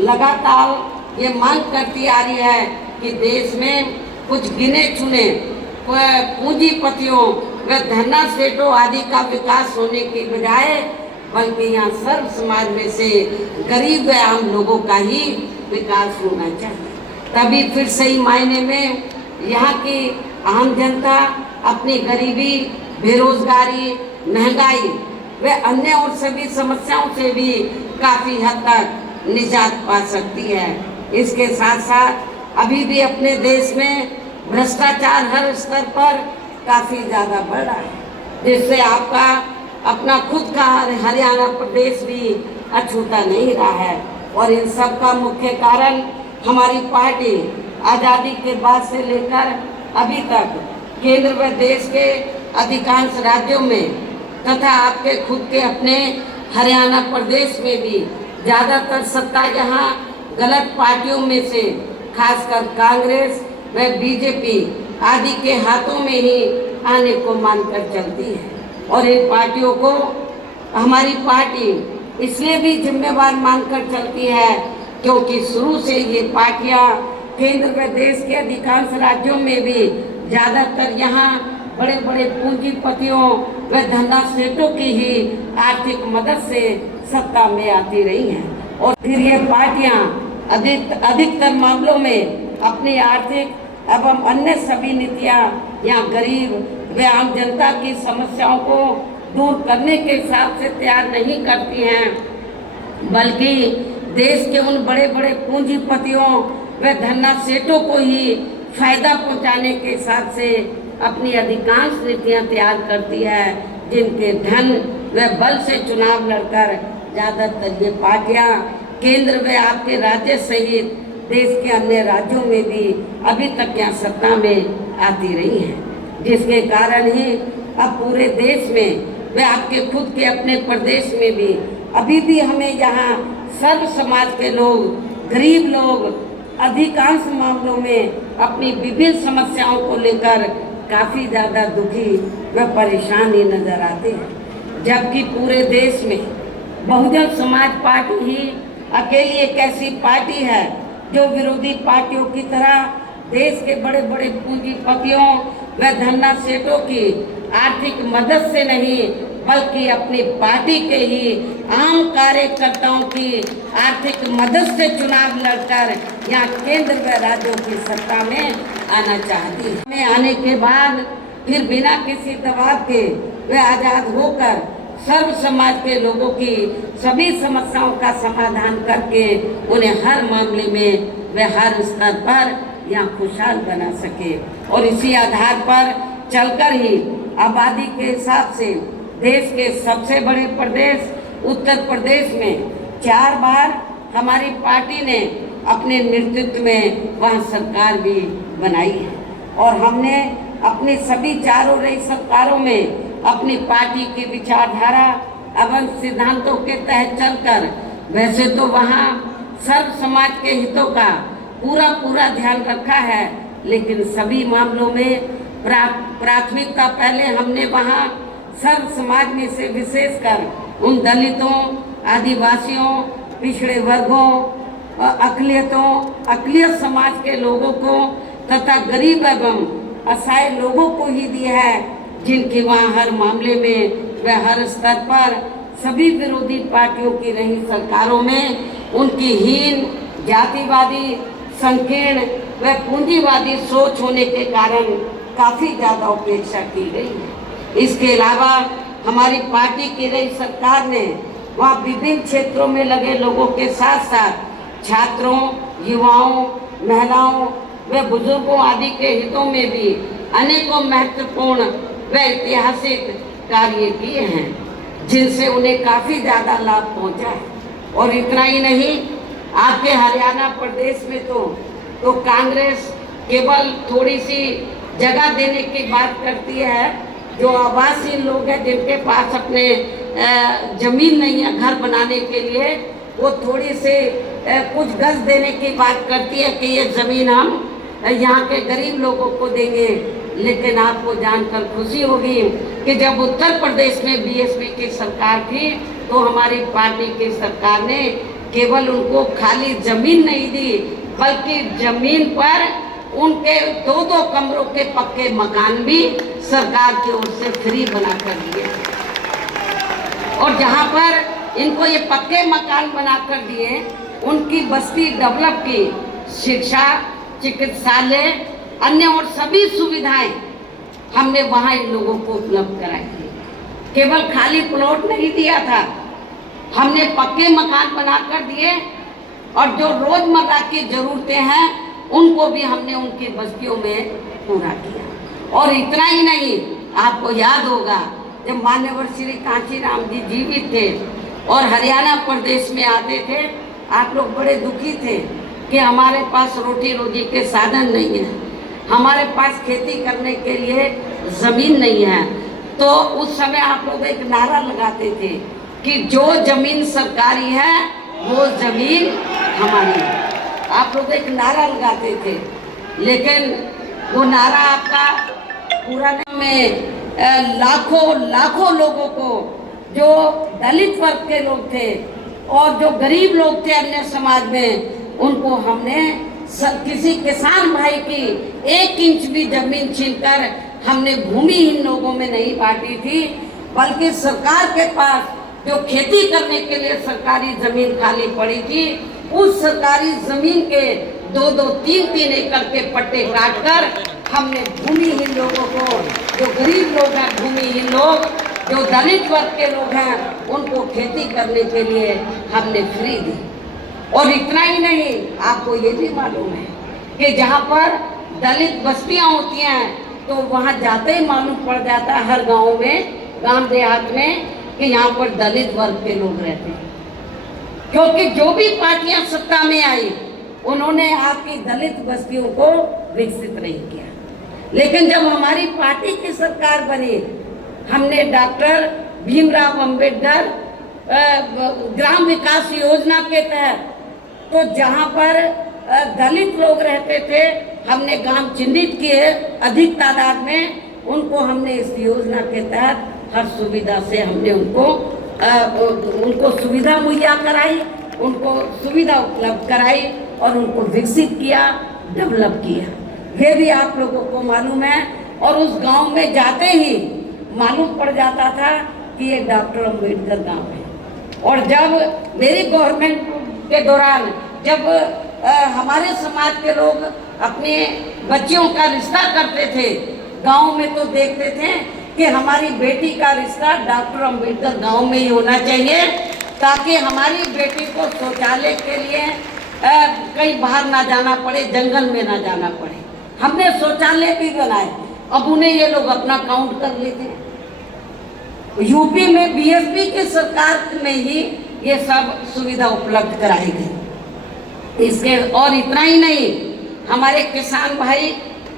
लगातार ये मांग करती आ रही है कि देश में कुछ गिने चुने पूंजीपतियों व धन्ना सेठों आदि का विकास होने की बजाय बल्कि यहाँ सर्व समाज में से गरीब व आम लोगों का ही विकास होना चाहिए। तभी फिर सही मायने में यहाँ की आम जनता अपनी गरीबी, बेरोजगारी, महंगाई व अन्य और सभी समस्याओं से भी काफ़ी हद तक निजात पा सकती है। इसके साथ साथ अभी भी अपने देश में भ्रष्टाचार हर स्तर पर काफ़ी ज़्यादा बढ़ रहा है, जिससे आपका अपना खुद का हरियाणा प्रदेश भी अछूता नहीं रहा है। और इन सब का मुख्य कारण हमारी पार्टी आज़ादी के बाद से लेकर अभी तक केंद्र व देश के अधिकांश राज्यों में तथा आपके खुद के अपने हरियाणा प्रदेश में भी ज़्यादातर सत्ता यहाँ गलत पार्टियों में से खासकर कांग्रेस व बीजेपी आदि के हाथों में ही आने को मानकर चलती है। और इन पार्टियों को हमारी पार्टी इसलिए भी जिम्मेवार मानकर चलती है क्योंकि शुरू से ये पार्टियां केंद्र व देश के अधिकांश राज्यों में भी ज़्यादातर यहाँ बड़े बड़े पूंजीपतियों व धन्ना सेठों की ही आर्थिक मदद से सत्ता में आती रही हैं। और फिर ये पार्टियां अधिकतर मामलों में अपनी आर्थिक एवं अन्य सभी नीतियां यहाँ गरीब व आम जनता की समस्याओं को दूर करने के हिसाब से तैयार नहीं करती हैं, बल्कि देश के उन बड़े बड़े पूंजीपतियों व धन्ना सेठों को ही फायदा पहुंचाने के हिसाब से अपनी अधिकांश नीतियां तैयार करती है, जिनके धन व बल से चुनाव लड़कर ज़्यादातर ये पार्टियां केंद्र व आपके राज्य सहित देश के अन्य राज्यों में भी अभी तक यहाँ सत्ता में आती रही हैं, जिसके कारण ही अब पूरे देश में व आपके खुद के अपने प्रदेश में भी अभी भी हमें यहाँ सर्व समाज के लोग, गरीब लोग अधिकांश मामलों में अपनी विभिन्न समस्याओं को लेकर काफ़ी ज़्यादा दुखी व परेशान ही नजर आते हैं। जबकि पूरे देश में बहुजन समाज पार्टी ही अकेली एक ऐसी पार्टी है जो विरोधी पार्टियों की तरह देश के बड़े बड़े पूंजीपतियों व धन्ना सेठों की आर्थिक मदद से नहीं बल्कि अपनी पार्टी के ही आम कार्यकर्ताओं की आर्थिक मदद से चुनाव लड़कर यहाँ केंद्र व राज्यों की सत्ता में आना चाहती है। में आने के बाद फिर बिना किसी दबाव के वे आज़ाद होकर सर्व समाज के लोगों की सभी समस्याओं का समाधान करके उन्हें हर मामले में वे हर स्तर पर यहाँ खुशहाल बना सके। और इसी आधार पर चलकर ही आबादी के हिसाब से देश के सबसे बड़े प्रदेश उत्तर प्रदेश में 4 बार हमारी पार्टी ने अपने नेतृत्व में वहाँ सरकार भी बनाई है। और हमने अपनी सभी चारों रही सरकारों में अपनी पार्टी की विचारधारा एवं सिद्धांतों के तहत चलकर वैसे तो वहाँ सर्व समाज के हितों का पूरा ध्यान रखा है, लेकिन सभी मामलों में प्राथमिकता पहले हमने वहाँ सर्व समाज में से विशेषकर उन दलितों, आदिवासियों, पिछड़े वर्गों, अक़लियत समाज के लोगों को तथा गरीब एवं असहाय लोगों को ही दिया है, जिनकी वहाँ हर मामले में व हर स्तर पर सभी विरोधी पार्टियों की रही सरकारों में उनकी हीन, जातिवादी, संकीर्ण व पूंजीवादी सोच होने के कारण काफ़ी ज़्यादा उपेक्षा की गई है। इसके अलावा हमारी पार्टी की रही सरकार ने वहाँ विभिन्न क्षेत्रों में लगे लोगों के साथ साथ छात्रों, युवाओं, महिलाओं व बुजुर्गों आदि के हितों में भी अनेकों महत्वपूर्ण व ऐतिहासिक कार्य किए हैं, जिनसे उन्हें काफ़ी ज़्यादा लाभ पहुंचा है। और इतना ही नहीं, आपके हरियाणा प्रदेश में तो कांग्रेस केवल थोड़ी सी जगह देने की बात करती है। जो आवासीय लोग हैं जिनके पास अपने ज़मीन नहीं है घर बनाने के लिए, वो थोड़ी से कुछ गज देने की बात करती है कि ये ज़मीन हम यहाँ के गरीब लोगों को देंगे। लेकिन आपको जानकर खुशी होगी कि जब उत्तर प्रदेश में बीएसपी की सरकार थी तो हमारी पार्टी की सरकार ने केवल उनको खाली ज़मीन नहीं दी, बल्कि ज़मीन पर उनके 2-2 कमरों के पक्के मकान भी सरकार की ओर से फ्री बना कर दिए। और जहाँ पर इनको ये पक्के मकान बना कर दिए, उनकी बस्ती डेवलप की, शिक्षा, चिकित्सालय, अन्य और सभी सुविधाएं हमने वहाँ इन लोगों को उपलब्ध कराई थी। केवल खाली प्लॉट नहीं दिया था, हमने पक्के मकान बनाकर दिए और जो रोजमर्रा की जरूरतें हैं उनको भी हमने उनकी बस्तियों में पूरा किया। और इतना ही नहीं, आपको याद होगा जब मान्यवर श्री कांशीराम जी जीवित थे और हरियाणा प्रदेश में आते थे, आप लोग बड़े दुखी थे कि हमारे पास रोटी रोजी के साधन नहीं है, हमारे पास खेती करने के लिए ज़मीन नहीं है। तो उस समय आप लोग एक नारा लगाते थे कि जो ज़मीन सरकारी है वो ज़मीन हमारी है। आप लोग एक नारा लगाते थे, लेकिन वो नारा आपका पूरा नहीं। में लाखों लोगों को, जो दलित वर्ग के लोग थे और जो गरीब लोग थे अन्य समाज में, उनको हमने किसी किसान भाई की 1 इंच भी जमीन छीनकर हमने भूमिहीन लोगों में नहीं बांटी थी, बल्कि सरकार के पास जो खेती करने के लिए सरकारी जमीन खाली पड़ी थी, उस सरकारी जमीन के 2-2, 3-3 एकड़ के पट्टे काटकर हमने भूमिहीन लोगों को, जो गरीब लोग हैं भूमिहीन लोग, जो दलित वर्ग के लोग हैं, उनको खेती करने के लिए हमने फ्री दी। और इतना ही नहीं, आपको ये भी मालूम है कि जहाँ पर दलित बस्तियाँ होती हैं तो वहाँ जाते ही मालूम पड़ जाता है हर गांव में, गांव देहात में, कि यहाँ पर दलित वर्ग के लोग रहते हैं। क्योंकि जो भी पार्टियां सत्ता में आई उन्होंने आपकी दलित बस्तियों को विकसित नहीं किया। लेकिन जब हमारी पार्टी की सरकार बनी, हमने डॉक्टर भीमराव अंबेडकर ग्राम विकास योजना के तहत, तो जहाँ पर दलित लोग रहते थे, हमने गांव चिन्हित किए अधिक तादाद में, उनको हमने इस योजना के तहत हर सुविधा से हमने उनको सुविधा मुहैया कराई, उनको सुविधा उपलब्ध कराई और उनको विकसित किया, डेवलप किया। ये भी आप लोगों को मालूम है। और उस गांव में जाते ही मालूम पड़ जाता था कि ये डॉक्टर अंबेडकर गांव है। और जब मेरी गवर्नमेंट के दौरान जब हमारे समाज के लोग अपने बच्चियों का रिश्ता करते थे गांव में, तो देखते थे कि हमारी बेटी का रिश्ता डॉक्टर अंबेडकर गांव में ही होना चाहिए, ताकि हमारी बेटी को शौचालय के लिए कहीं बाहर ना जाना पड़े, जंगल में ना जाना पड़े। हमने शौचालय भी बनाए। अब उन्हें ये लोग अपना काउंट कर लेते। यूपी में बीएसपी की सरकार में ही ये सब सुविधा उपलब्ध कराई गई। इसके और इतना ही नहीं, हमारे किसान भाई,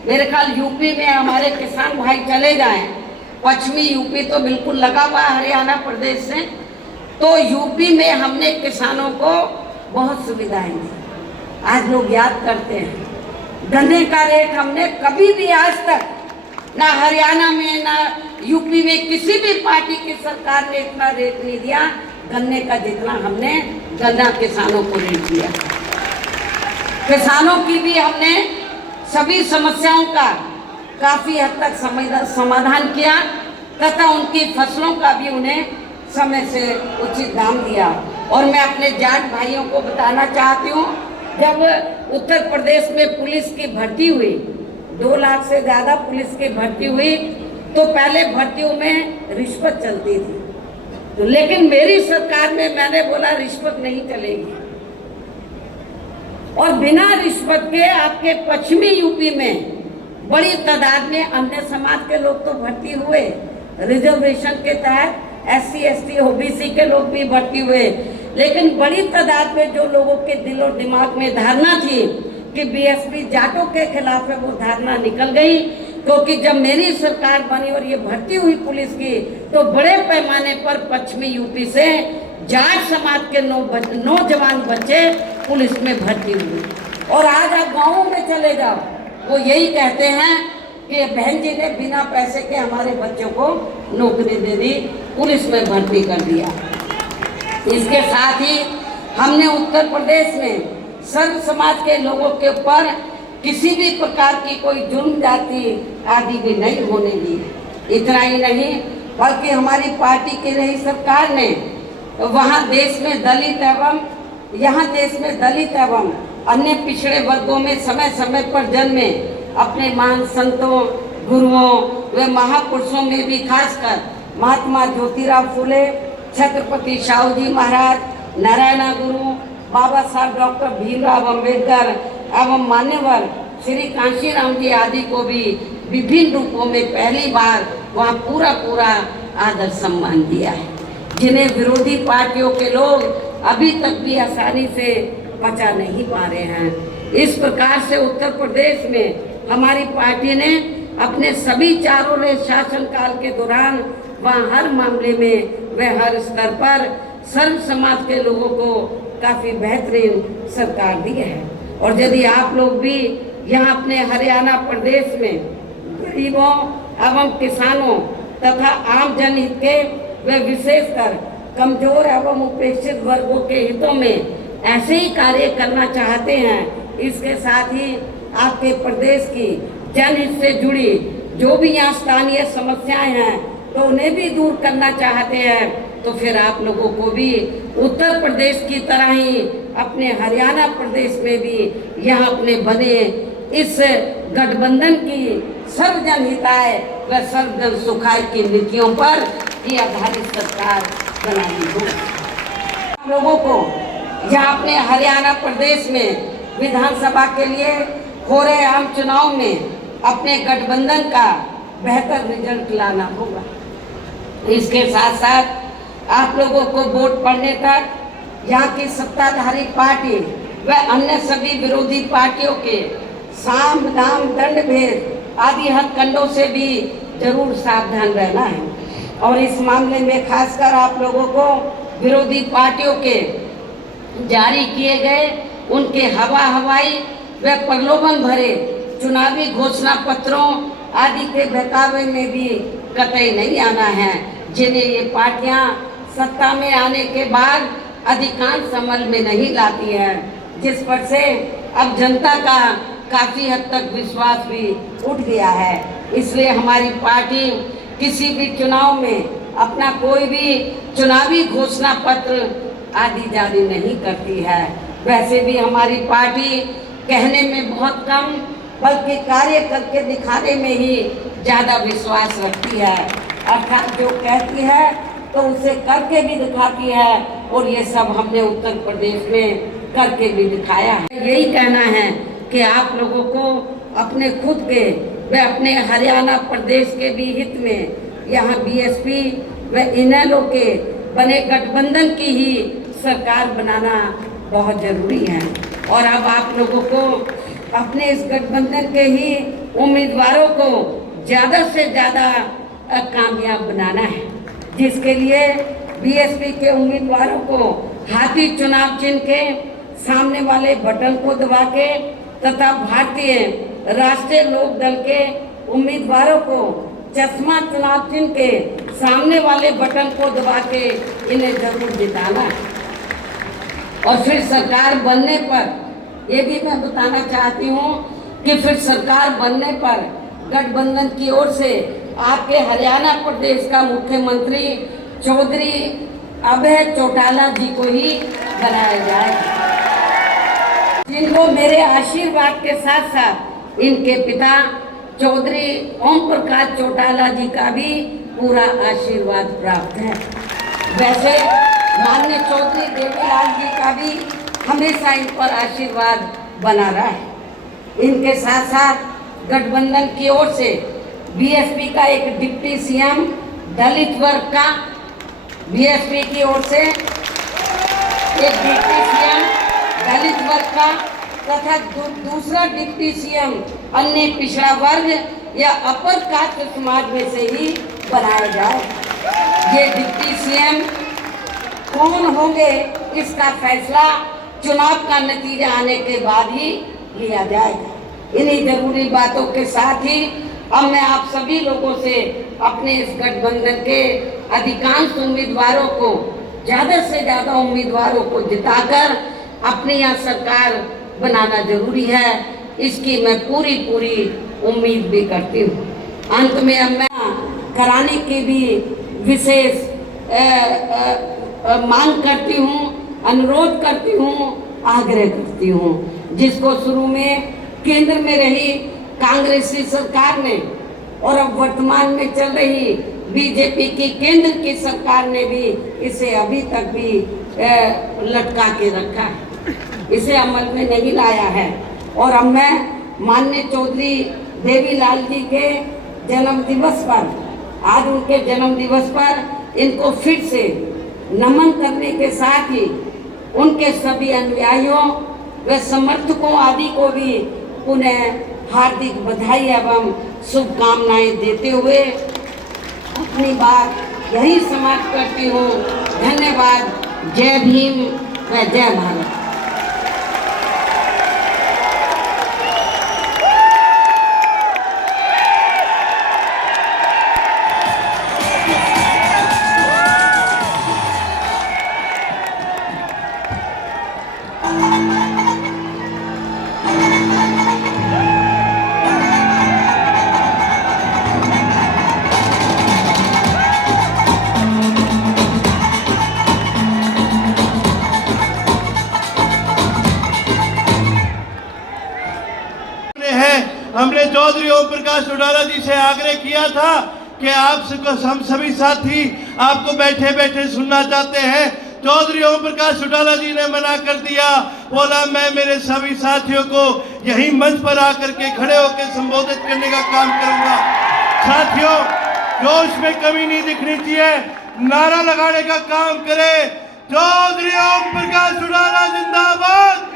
मेरे ख्याल यूपी में हमारे किसान भाई चले जाएं, पश्चिमी यूपी तो बिल्कुल लगा हुआ है हरियाणा प्रदेश से, तो यूपी में हमने किसानों को बहुत सुविधाएं दी। आज लोग याद करते हैं, गन्ने का रेट हमने कभी भी आज तक ना हरियाणा में ना यूपी में किसी भी पार्टी की सरकार ने इतना रेट नहीं दिया गन्ने का जितना हमने गन्ना किसानों को रेट दिया। किसानों की भी हमने सभी समस्याओं का काफ़ी हद तक समाधान किया तथा उनकी फसलों का भी उन्हें समय से उचित दाम दिया। और मैं अपने जाट भाइयों को बताना चाहती हूँ, जब उत्तर प्रदेश में पुलिस की भर्ती हुई, 2 लाख से ज़्यादा पुलिस की भर्ती हुई, तो पहले भर्तियों में रिश्वत चलती थी, तो लेकिन मेरी सरकार में मैंने बोला रिश्वत नहीं चलेगी। और बिना रिश्वत के आपके पश्चिमी यूपी में बड़ी तादाद में अन्य समाज के लोग तो भर्ती हुए, रिजर्वेशन के तहत SC ST OBC के लोग भी भर्ती हुए, लेकिन बड़ी तादाद में जो लोगों के दिलो दिमाग में धारणा थी कि बीएसपी जाटों के खिलाफ है, वो धारणा निकल गई। क्योंकि जब मेरी सरकार बनी और ये भर्ती हुई पुलिस की, तो बड़े पैमाने पर पश्चिमी यूपी से जाट समाज के नौजवान बच्चे पुलिस में भर्ती हुए। और आज आप गाँवों में चले जाओ, वो यही कहते हैं कि बहन जी ने बिना पैसे के हमारे बच्चों को नौकरी दे दी, पुलिस में भर्ती कर दिया। इसके साथ ही हमने उत्तर प्रदेश में सर्व समाज के लोगों के ऊपर किसी भी प्रकार की कोई जुर्म जाति आदि भी नहीं होने दी। इतना ही नहीं, बल्कि हमारी पार्टी की रही सरकार ने वहाँ देश में दलित एवं अन्य पिछड़े वर्गों में समय समय पर जन्मे अपने महान संतों, गुरुओं व महापुरुषों में भी खासकर महात्मा ज्योतिराव फुले, छत्रपति शाहूजी महाराज, नारायण गुरु, बाबा साहब डॉक्टर भीमराव अंबेडकर एवं मान्यवर श्री कांशीराम जी आदि को भी विभिन्न रूपों में पहली बार वहाँ पूरा आदर सम्मान दिया है, जिन्हें विरोधी पार्टियों के लोग अभी तक भी आसानी से पचा नहीं पा रहे हैं। इस प्रकार से उत्तर प्रदेश में हमारी पार्टी ने अपने सभी चारों शासनकाल के दौरान वहाँ हर मामले में व हर स्तर पर सर्व समाज के लोगों को काफ़ी बेहतरीन सरकार दी है। और यदि आप लोग भी यहाँ अपने हरियाणा प्रदेश में गरीबों एवं किसानों तथा आम जनहित के व विशेषकर कमजोर एवं उपेक्षित वर्गों के हितों में ऐसे ही कार्य करना चाहते हैं, इसके साथ ही आपके प्रदेश की जनहित से जुड़ी जो भी यहाँ स्थानीय समस्याएं हैं तो उन्हें भी दूर करना चाहते हैं, तो फिर आप लोगों को भी उत्तर प्रदेश की तरह ही अपने हरियाणा प्रदेश में भी यहाँ अपने बने इस गठबंधन की सर्वजन हिताय व सर्वजन सुखाय की नीतियों पर ही आधारित सरकार बनानी होगी। आप लोगों को यहाँ अपने हरियाणा प्रदेश में विधानसभा के लिए हो रहे आम चुनाव में अपने गठबंधन का बेहतर रिजल्ट लाना होगा। इसके साथ साथ आप लोगों को वोट पड़ने तक यहाँ की सत्ताधारी पार्टी व अन्य सभी विरोधी पार्टियों के साम दाम दंड भेद आदि हथकंडों से भी जरूर सावधान रहना है। और इस मामले में खासकर आप लोगों को विरोधी पार्टियों के जारी किए गए उनके हवाई व प्रलोभन भरे चुनावी घोषणा पत्रों आदि के बहकावे में भी कतई नहीं आना है, जिन्हें ये पार्टियां सत्ता में आने के बाद अधिकांश अमल में नहीं लाती हैं, जिस पर से अब जनता का काफ़ी हद तक विश्वास भी उठ गया है। इसलिए हमारी पार्टी किसी भी चुनाव में अपना कोई भी चुनावी घोषणा पत्र आदि जारी नहीं करती है। वैसे भी हमारी पार्टी कहने में बहुत कम बल्कि कार्य करके दिखाने में ही ज़्यादा विश्वास रखती है, अर्थात जो कहती है तो उसे करके भी दिखाती है, और ये सब हमने उत्तर प्रदेश में करके भी दिखाया है। यही कहना है कि आप लोगों को अपने खुद के व अपने हरियाणा प्रदेश के भी हित में यहाँ बीएसपी व इनेलो के बने गठबंधन की ही सरकार बनाना बहुत ज़रूरी है। और अब आप लोगों को अपने इस गठबंधन के ही उम्मीदवारों को ज़्यादा से ज़्यादा कामयाब बनाना है, जिसके लिए बीएसपी के उम्मीदवारों को हाथी चुनाव चिन्ह के सामने वाले बटन को दबा के तथा भारतीय राष्ट्रीय लोक दल के उम्मीदवारों को चश्मा चुनाव चिन्ह के सामने वाले बटन को दबा के इन्हें जरूर जिताना है। और फिर सरकार बनने पर ये भी मैं बताना चाहती हूँ कि फिर सरकार बनने पर गठबंधन की ओर से आपके हरियाणा प्रदेश का मुख्यमंत्री चौधरी अभय चौटाला जी को ही बनाया जाएगा, जिनको मेरे आशीर्वाद के साथ साथ इनके पिता चौधरी ओम प्रकाश चौटाला जी का भी पूरा आशीर्वाद प्राप्त है। वैसे माननीय चौधरी देवीलाल जी का भी हमेशा इन पर आशीर्वाद बना रहा है। इनके साथ साथ गठबंधन की ओर से बीएसपी का एक डिप्टी सीएम दलित वर्ग का, बीएसपी की ओर से एक डिप्टी सीएम दलित वर्ग का तथा दूसरा डिप्टी सीएम अन्य पिछड़ा वर्ग या अपर कास्ट समाज में से ही बनाया जाए। ये डिप्टी सीएम कौन होंगे इसका फैसला चुनाव का नतीजा आने के बाद ही लिया जाएगा। इन्हीं जरूरी बातों के साथ ही अब मैं आप सभी लोगों से अपने इस गठबंधन के अधिकांश उम्मीदवारों को ज़्यादा से ज़्यादा उम्मीदवारों को जिताकर अपनी यहाँ सरकार बनाना जरूरी है, इसकी मैं पूरी उम्मीद भी करती हूँ। अंत में अब मैं कराने की भी विशेष मांग करती हूँ, अनुरोध करती हूँ, आग्रह करती हूँ, जिसको शुरू में केंद्र में रही कांग्रेसी सरकार ने और अब वर्तमान में चल रही बीजेपी की केंद्र की सरकार ने भी इसे अभी तक भी लटका के रखा है, इसे अमल में नहीं लाया है। और अब मैं माननीय चौधरी देवीलाल जी के जन्म दिवस पर, आज उनके जन्म दिवस पर इनको फिर से नमन करने के साथ ही उनके सभी अनुयायियों व समर्थकों आदि को भी पुनः हार्दिक बधाई एवं शुभकामनाएं देते हुए अपनी बात यही समाप्त करती हूँ। धन्यवाद। जय भीम व जय भारत। हमने चौधरी ओम प्रकाश चौटाला जी से आग्रह किया था कि हम सभी साथी आपको बैठे बैठे सुनना चाहते हैं। चौधरी ओम प्रकाश चौटाला जी ने मना कर दिया, बोला मैं मेरे सभी साथियों को यही मंच पर आकर के खड़े होकर संबोधित करने का काम करूंगा। साथियों, जोश में कमी नहीं दिखनी चाहिए, नारा लगाने का काम करे। चौधरी ओम प्रकाश चौटाला जिंदाबाद।